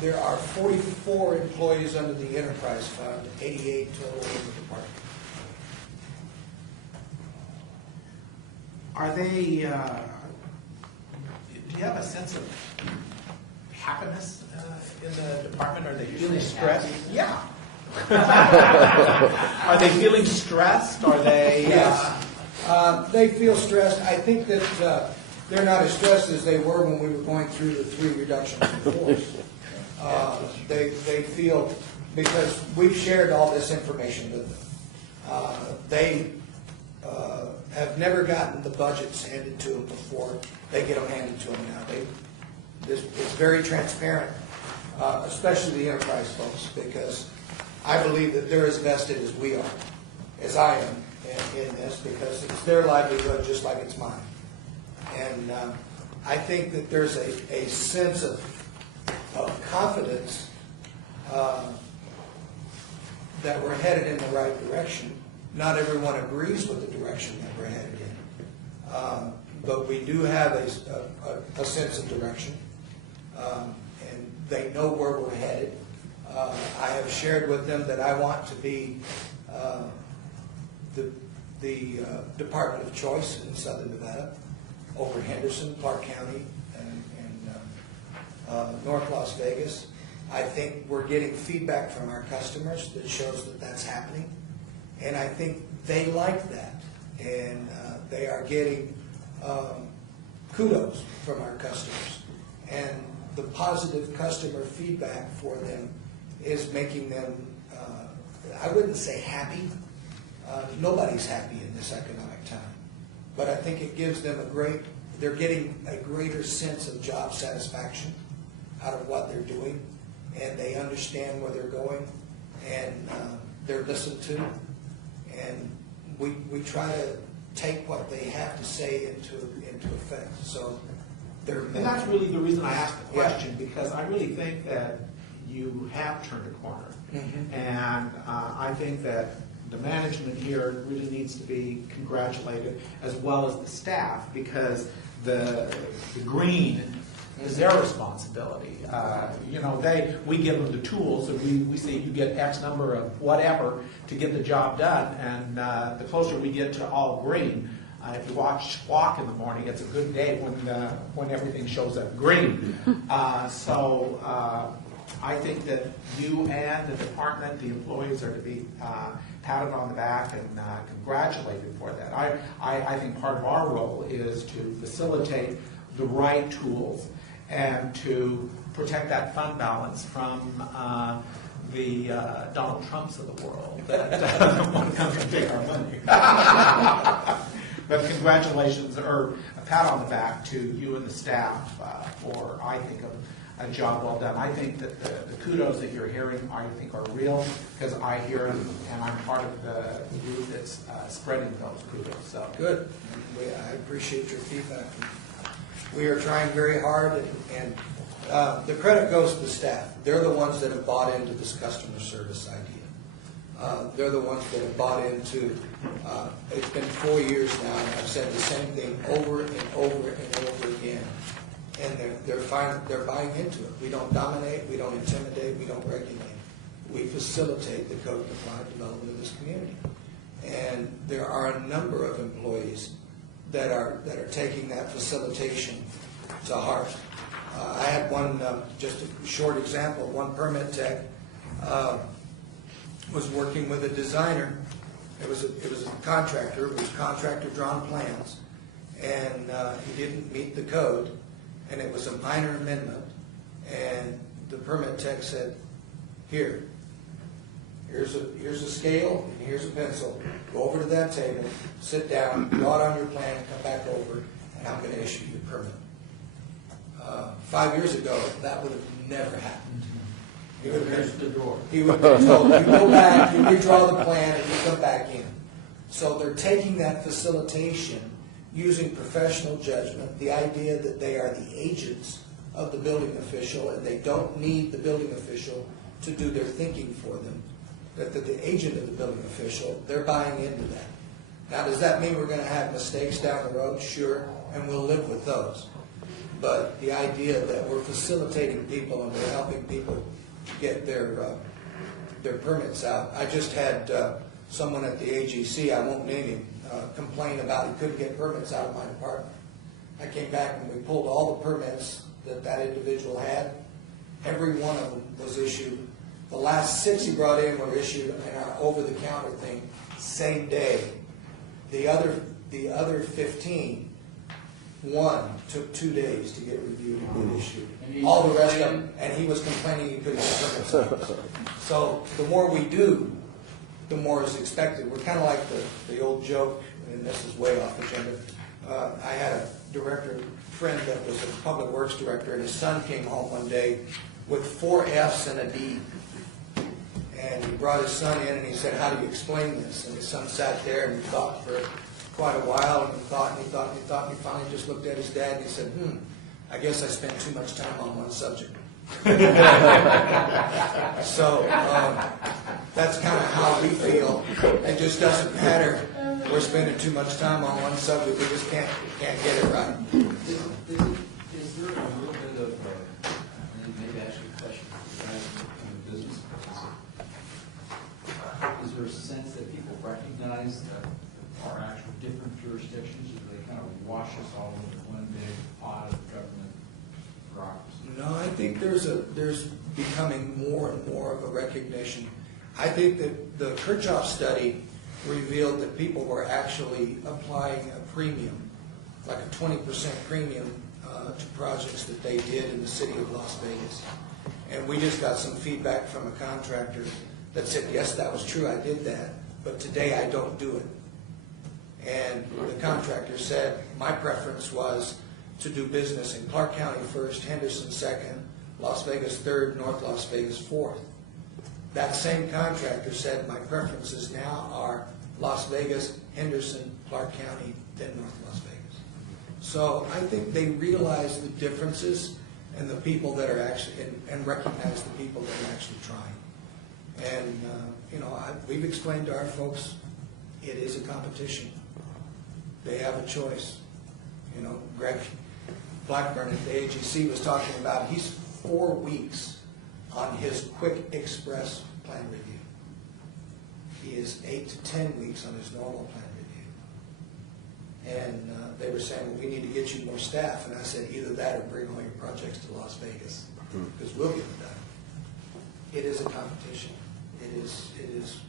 There are 44 employees under the enterprise fund, 88 total in the department. Are they, do you have a sense of happiness in the department? Are they usually stressed? Yeah. Are they feeling stressed? Are they? Yes. They feel stressed. I think that they're not as stressed as they were when we were going through the 3 reductions in force. They feel, because we've shared all this information with them. They have never gotten the budgets handed to them before. They get them handed to them now. It's very transparent, especially the enterprise folks, because I believe that they're as vested as we are, as I am in this, because it's their livelihood just like it's mine. And I think that there's a sense of confidence that we're headed in the right direction. Not everyone agrees with the direction that we're headed in, but we do have a sense of direction, and they know where we're headed. I have shared with them that I want to be the department of choice in Southern Nevada over Henderson, Clark County, and North Las Vegas. I think we're getting feedback from our customers that shows that that's happening, and I think they like that, and they are getting kudos from our customers, and the positive customer feedback for them is making them, I wouldn't say happy. Nobody's happy in this economic time, but I think it gives them they're getting a greater sense of job satisfaction out of what they're doing, and they understand where they're going, and they're listened to, and we try to take what they have to say into effect. So And that's really the reason I asked the question, because I really think that you have turned a corner. Mm-hmm. And I think that the management here really needs to be congratulated, as well as the staff, because the green is their responsibility. We give them the tools, and we say you get X number of whatever to get the job done, and the closer we get to all green, if you watch Squawk in the morning, it's a good day when everything shows up green. I think that you and the department, the employees, are to be patted on the back and congratulated for that. I think part of our role is to facilitate the right tools and to protect that fund balance from the Donald Trumps of the world that want to come and take our money. But congratulations, or a pat on the back to you and the staff for, I think, a job well done. I think that the kudos that you're hearing, I think, are real, because I hear them, and I'm part of the group that's spreading those kudos, so. Good. I appreciate your feedback. We are trying very hard, and the credit goes to the staff. They're the ones that have bought into this customer service idea. They're the ones that have bought into, it's been 4 years now, and I've said the same thing over and over and over again. And they're buying into it. We don't dominate, we don't intimidate, we don't regulate. We facilitate the code compliant development of this community. And there are a number of employees that are taking that facilitation to heart. I had one, just a short example, one permit tech was working with a designer. It was a contractor, it was contractor drawn plans, and he didn't meet the code, and it was a minor amendment, and the permit tech said, here's a scale, and here's a pencil, go over to that table, sit down, draw it on your plan, come back over, and I'm going to issue you a permit. 5 years ago, that would have never happened. He would have been, the door. he would have been told, you go back, you redraw the plan, and you come back in. So they're taking that facilitation, using professional judgment, the idea that they are the agents of the building official, and they don't need the building official to do their thinking for them, that they're the agent of the building official, they're buying into that. Now, does that mean we're going to have mistakes down the road? Sure, and we'll live with those. But the idea that we're facilitating people and we're helping people get their permits out. I just had someone at the AGC, I won't name him, complain about he couldn't get permits out of my department. I came back and we pulled all the permits that individual had. Every one of them was issued. The last 6 he brought in were issued in our over-the-counter thing, same day. The other 15, one took 2 days to get reviewed and get issued. All the rest of them, and he was complaining he couldn't get permits. So the more we do, the more is expected. We're kind of like the old joke, and this is way off agenda. I had a friend that was a public works director, and his son came home one day with 4 Fs and a D. And he brought his son in and he said, how do you explain this? And his son sat there and he thought for quite a while, and he thought and he thought and he thought, and he finally just looked at his dad and he said, I guess I spent too much time on one subject. So that's kind of how we feel. It just doesn't matter. We're spending too much time on one subject. We just can't get it right. Is there a little bit of, and maybe actually a question for you guys in the business, is there a sense that people recognize that there are actual different jurisdictions, or do they kind of wash us all into one big pot of government bureaucracy? No, I think there's becoming more and more of a recognition. I think that the Kirchhoff study revealed that people were actually applying a premium, like a 20% premium to projects that they did in the city of Las Vegas. And we just got some feedback from a contractor that said, yes, that was true, I did that, but today I don't do it. And the contractor said, my preference was to do business in Clark County first, Henderson second, Las Vegas third, North Las Vegas fourth. That same contractor said, my preferences now are Las Vegas, Henderson, Clark County, then North Las Vegas. So I think they realize the differences and the people that are actually, and recognize the people that are actually trying. And, we've explained to our folks, it is a competition. They have a choice. Greg Blackburn at the AGC was talking about, he's 4 weeks on his quick express plan review. He is 8 to 10 weeks on his normal plan review. And they were saying, well, we need to get you more staff. And I said, either that or bring all your projects to Las Vegas, because we'll get it done. It is a competition. It is.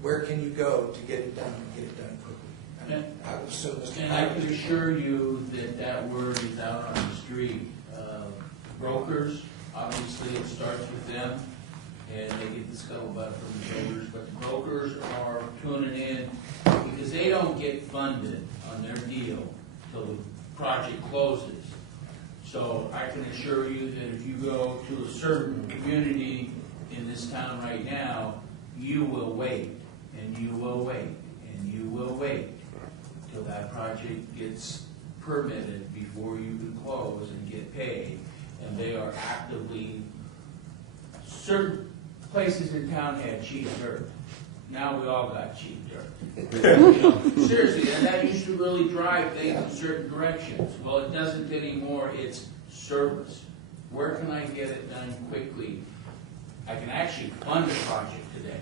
Where can you go to get it done and get it done quickly? I would assume Mr. And I can assure you that word is out on the street. Brokers, obviously it starts with them, and they get the scuttlebutt from the builders, but the brokers are tuning in because they don't get funded on their deal till the project closes. So I can assure you that if you go to a certain community in this town right now, you will wait, and you will wait, and you will wait till that project gets permitted before you can close and get paid. And they are actively, certain places in town had cheap dirt. Now we all got cheap dirt. You know, seriously, and that used to really drive things in certain directions. Well, it doesn't anymore, it's service. Where can I get it done quickly? I can actually fund a project today,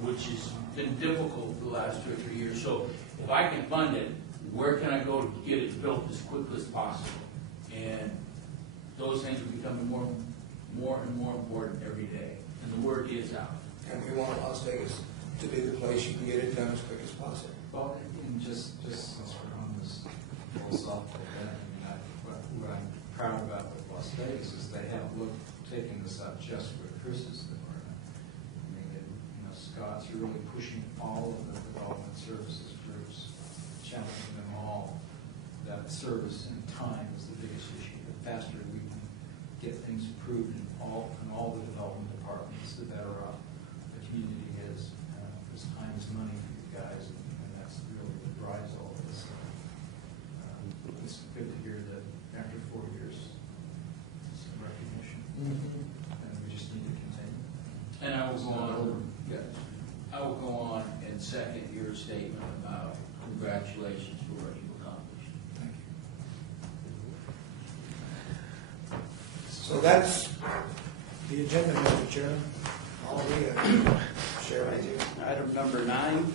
which has been difficult the last 2 or 3 years. So if I can fund it, where can I go to get it built as quickly as possible? And those things are becoming more and more important every day, and the word is out. And we want Las Vegas to be the place you can get it done as quick as possible. Well, and just since we're on this philosophical bit, I mean, what I'm proud about with Las Vegas is they have taken this up just with Chris's department. I mean, Scott's really pushing all of the development services groups, challenging them all that service and time is the biggest issue. The faster we can get things approved in all the development departments, the better off the community is. Because time is money for you guys, and that's really what drives all of this. It's good to hear that after 4 years, some recognition, and we just need to continue. And I will go on, I will go on and second your statement about congratulations for what you've accomplished. Thank you. So that's the agenda, Mr. Chairman. All we share with you. Item number 9,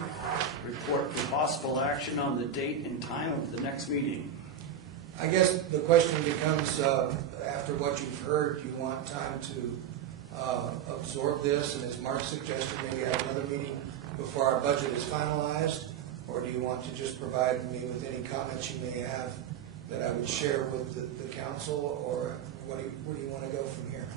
report for possible action on the date and time of the next meeting. I guess the question becomes, after what you've heard, do you want time to absorb this, and as Mark suggested, maybe have another meeting before our budget is finalized? Or do you want to just provide me with any comments you may have that I would share with the council, or where do you want to go from here?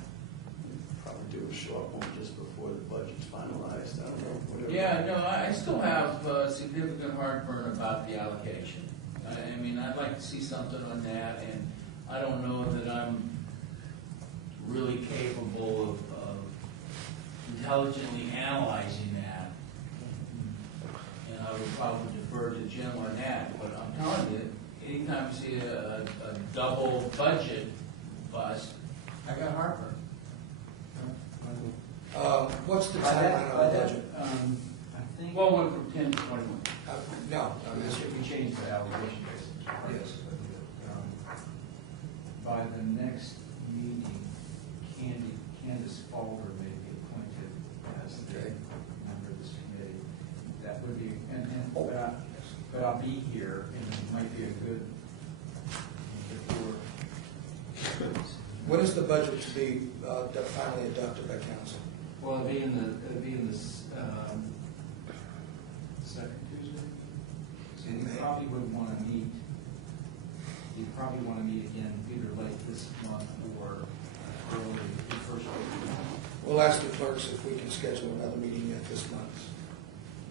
Probably do a short one just before the budget's finalized, I don't know, whatever. Yeah, no, I still have significant heartburn about the allocation. I mean, I'd like to see something on that, and I don't know that I'm really capable of intelligently analyzing that. And I would probably defer to Jim on that, but I'm telling you, anytime you see a double budget bust, I got heartburn. What's the timeline on the budget? I think. Well, went from 10 to 21. No, I'm asking. We changed the allocation basis. Yes. By the next meeting, Candace Falder may be appointed as the Okay. member of this committee. That would be, but I'll be here, and it might be a good before. When is the budget to be finally adopted by council? Well, it'd be in the second Tuesday. So you May. probably would want to meet. You probably want to meet again either late this month or early the first week. We'll ask the clerks if we can schedule another meeting yet this month.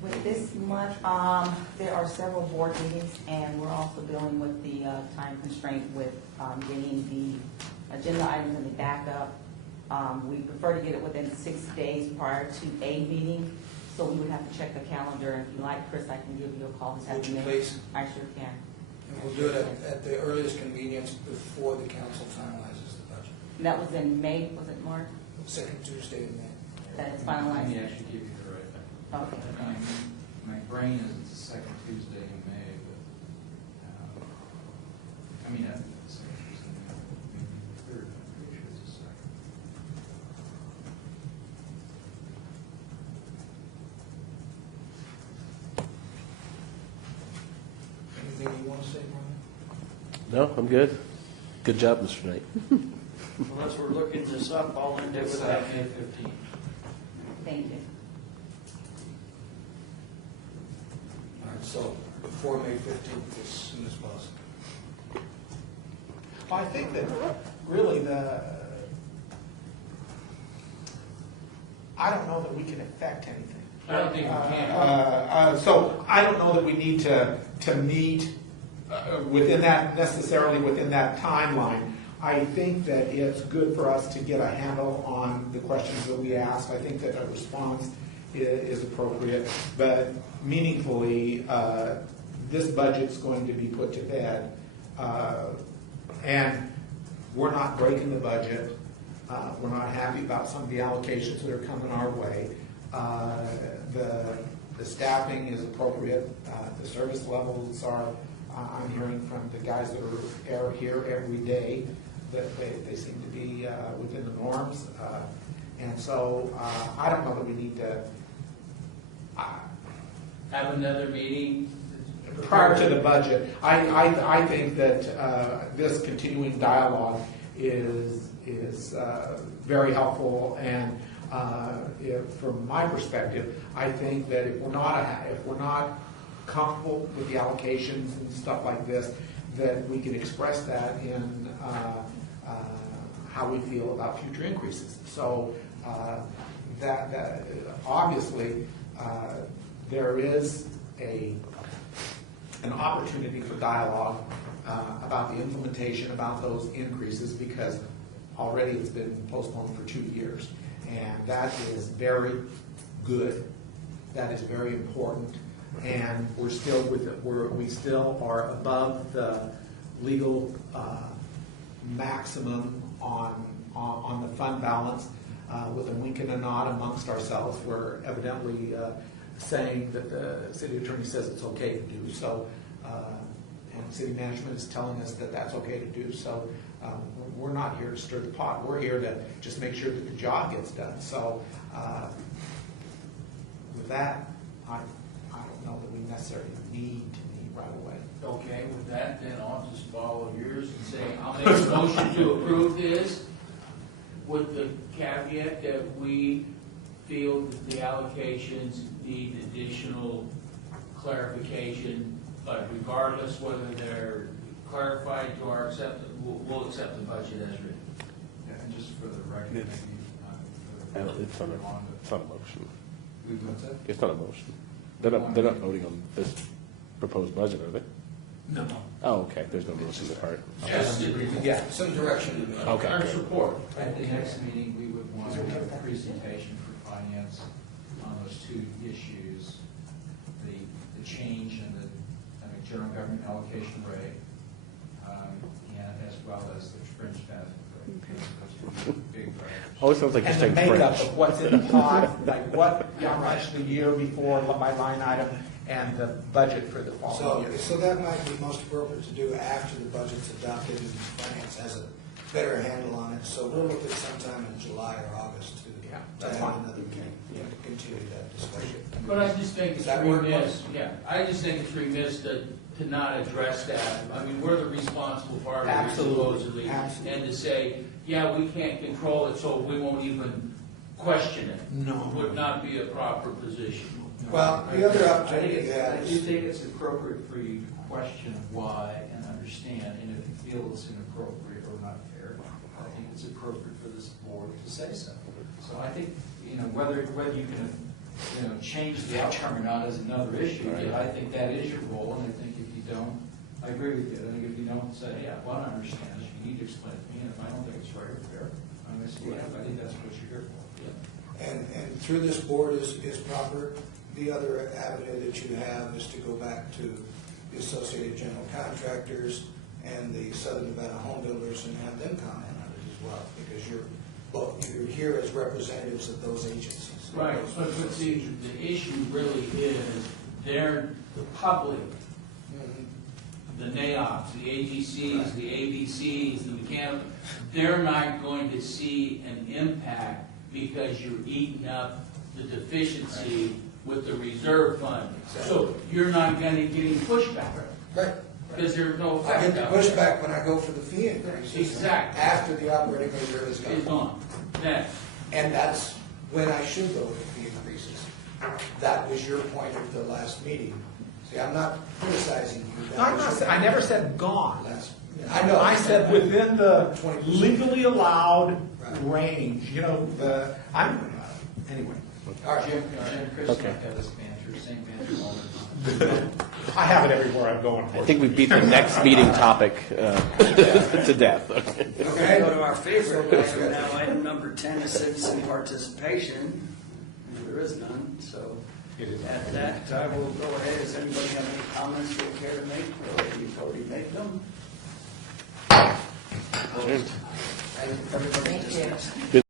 With this month, there are several board meetings, and we're also dealing with the time constraint with getting the agenda items in the backup. We prefer to get it within 6 days prior to a meeting, so we would have to check the calendar. If you like, Chris, I can give you a call this Would you afternoon. please? I sure can. And we'll do it at the earliest convenience before the council finalizes the budget. And that was in May, was it, Mark? Second Tuesday in May. That it's Let finalized? me actually give you the right thing. Okay. My brain is it's the second Tuesday in May, but, I mean, that's the second Tuesday in May, maybe the third, I'm pretty sure it's the second. Anything you want to say, Brian? No, I'm good. Good job, Mr. Knight. Well, as we're looking this up, I'll end it It's with that. May 15th. Thank you. All right, so before May 15th, as soon as possible. Well, I think that really I don't know that we can affect anything. I don't think we can. So I don't know that we need to meet necessarily within that timeline. I think that it's good for us to get a handle on the questions that we ask. I think that a response is appropriate, but meaningfully, this budget's going to be put to bed. And we're not breaking the budget. We're not happy about some of the allocations that are coming our way. The staffing is appropriate. The service levels are, I'm hearing from the guys that are here every day, that they seem to be within the norms. And so I don't know that we need to Have another meeting? prior to the budget. I think that this continuing dialogue is very helpful, and from my perspective, I think that if we're not comfortable with the allocations and stuff like this, that we can express that in how we feel about future increases. So that obviously there is an opportunity for dialogue about the implementation, about those increases, because already it's been postponed for 2 years. And that is very good. That is very important. And we're still we still are above the legal maximum on the fund balance. With a wink and a nod amongst ourselves, we're evidently saying that the city attorney says it's okay to do so, and city management is telling us that that's okay to do so. We're not here to stir the pot. We're here to just make sure that the job gets done. So with that, I don't know that we necessarily need to meet right away. Okay, with that, then I'll just follow yours and say, I'll make a motion to approve this with the caveat that we feel that the allocations need additional clarification, but regardless whether they're clarified to our acceptance, we'll accept the budget as written. Yeah, and just for the record, maybe, It's not a motion. what's that? It's not a motion. They're not voting on this proposed budget, are they? No. Oh, okay, there's no motion to part. Just Yeah, some direction. Okay. our support. At the next meeting, we would want to have a presentation for finance on those two issues, the change in the general government allocation rate, and as well as the fringe benefit rate. Those are big drivers. Always sounds like you're And the saying makeup French. of what's in the pot, like how much the year before by line item, and the budget for the following year. So that might be most appropriate to do after the budget's adopted and finance has a better handle on it. So we'll look at sometime in July or August Yeah, to that's have fine. another meeting, to continue that discussion. But I just think Does it's that work, remiss, I just think it's remiss to not address that. I mean, we're the responsible party Absolutely. supposedly. Absolutely. And to say, yeah, we can't control it, so we won't even question it. No. Would not be a proper position. Well, the other I opportunity think you it's- have I do is, think it's appropriate for you to question why and understand, and if you feel it's inappropriate or not fair, I think it's appropriate for this board to say so. So I think, whether you can, change the outcome or not is another issue, but I think that is your role, and I think if you don't, I agree with you, I think if you don't say, yeah, well, I don't understand this, you need to explain it to me, and if I don't think it's right or fair, I'm going to speak up. I think that's what you're here for. and through this board is proper. The other avenue that you have is to go back to the Associated General Contractors and the Southern Nevada Home Builders and have them comment on it as well, because you're here as representatives of those agencies. Right, but see, the issue really is, they're the public, Mhm. the NAOPs, the AGCs, the ABCs, the mechanical, they're not going to see an impact because you're eating up the deficiency with the reserve fund. So you're not going to get any pushback, Right. because there's no I effect get of the it. pushback when I go for the fee increases. Exactly. After the operating reserve is It's gone. on. Next. And that's when I should go with fee increases. That was your point at the last meeting. See, I'm not criticizing you. That I'm was not, your sa- I point never said gone. last- I know. I said within the 20%. legally allowed Right. range, Anyway, All right. Jim, Chris Okay. might have this banter, same banter all the time. I have it everywhere I'm going. I think we beat the next meeting topic to death. Okay. Okay, go to our favorite item now, item number 10 is citizen participation. There is none, so It is. at that, I will go ahead. Does anybody have any comments they care to make, or you've already made them? Adjourned. Everybody Thank you. dismissed.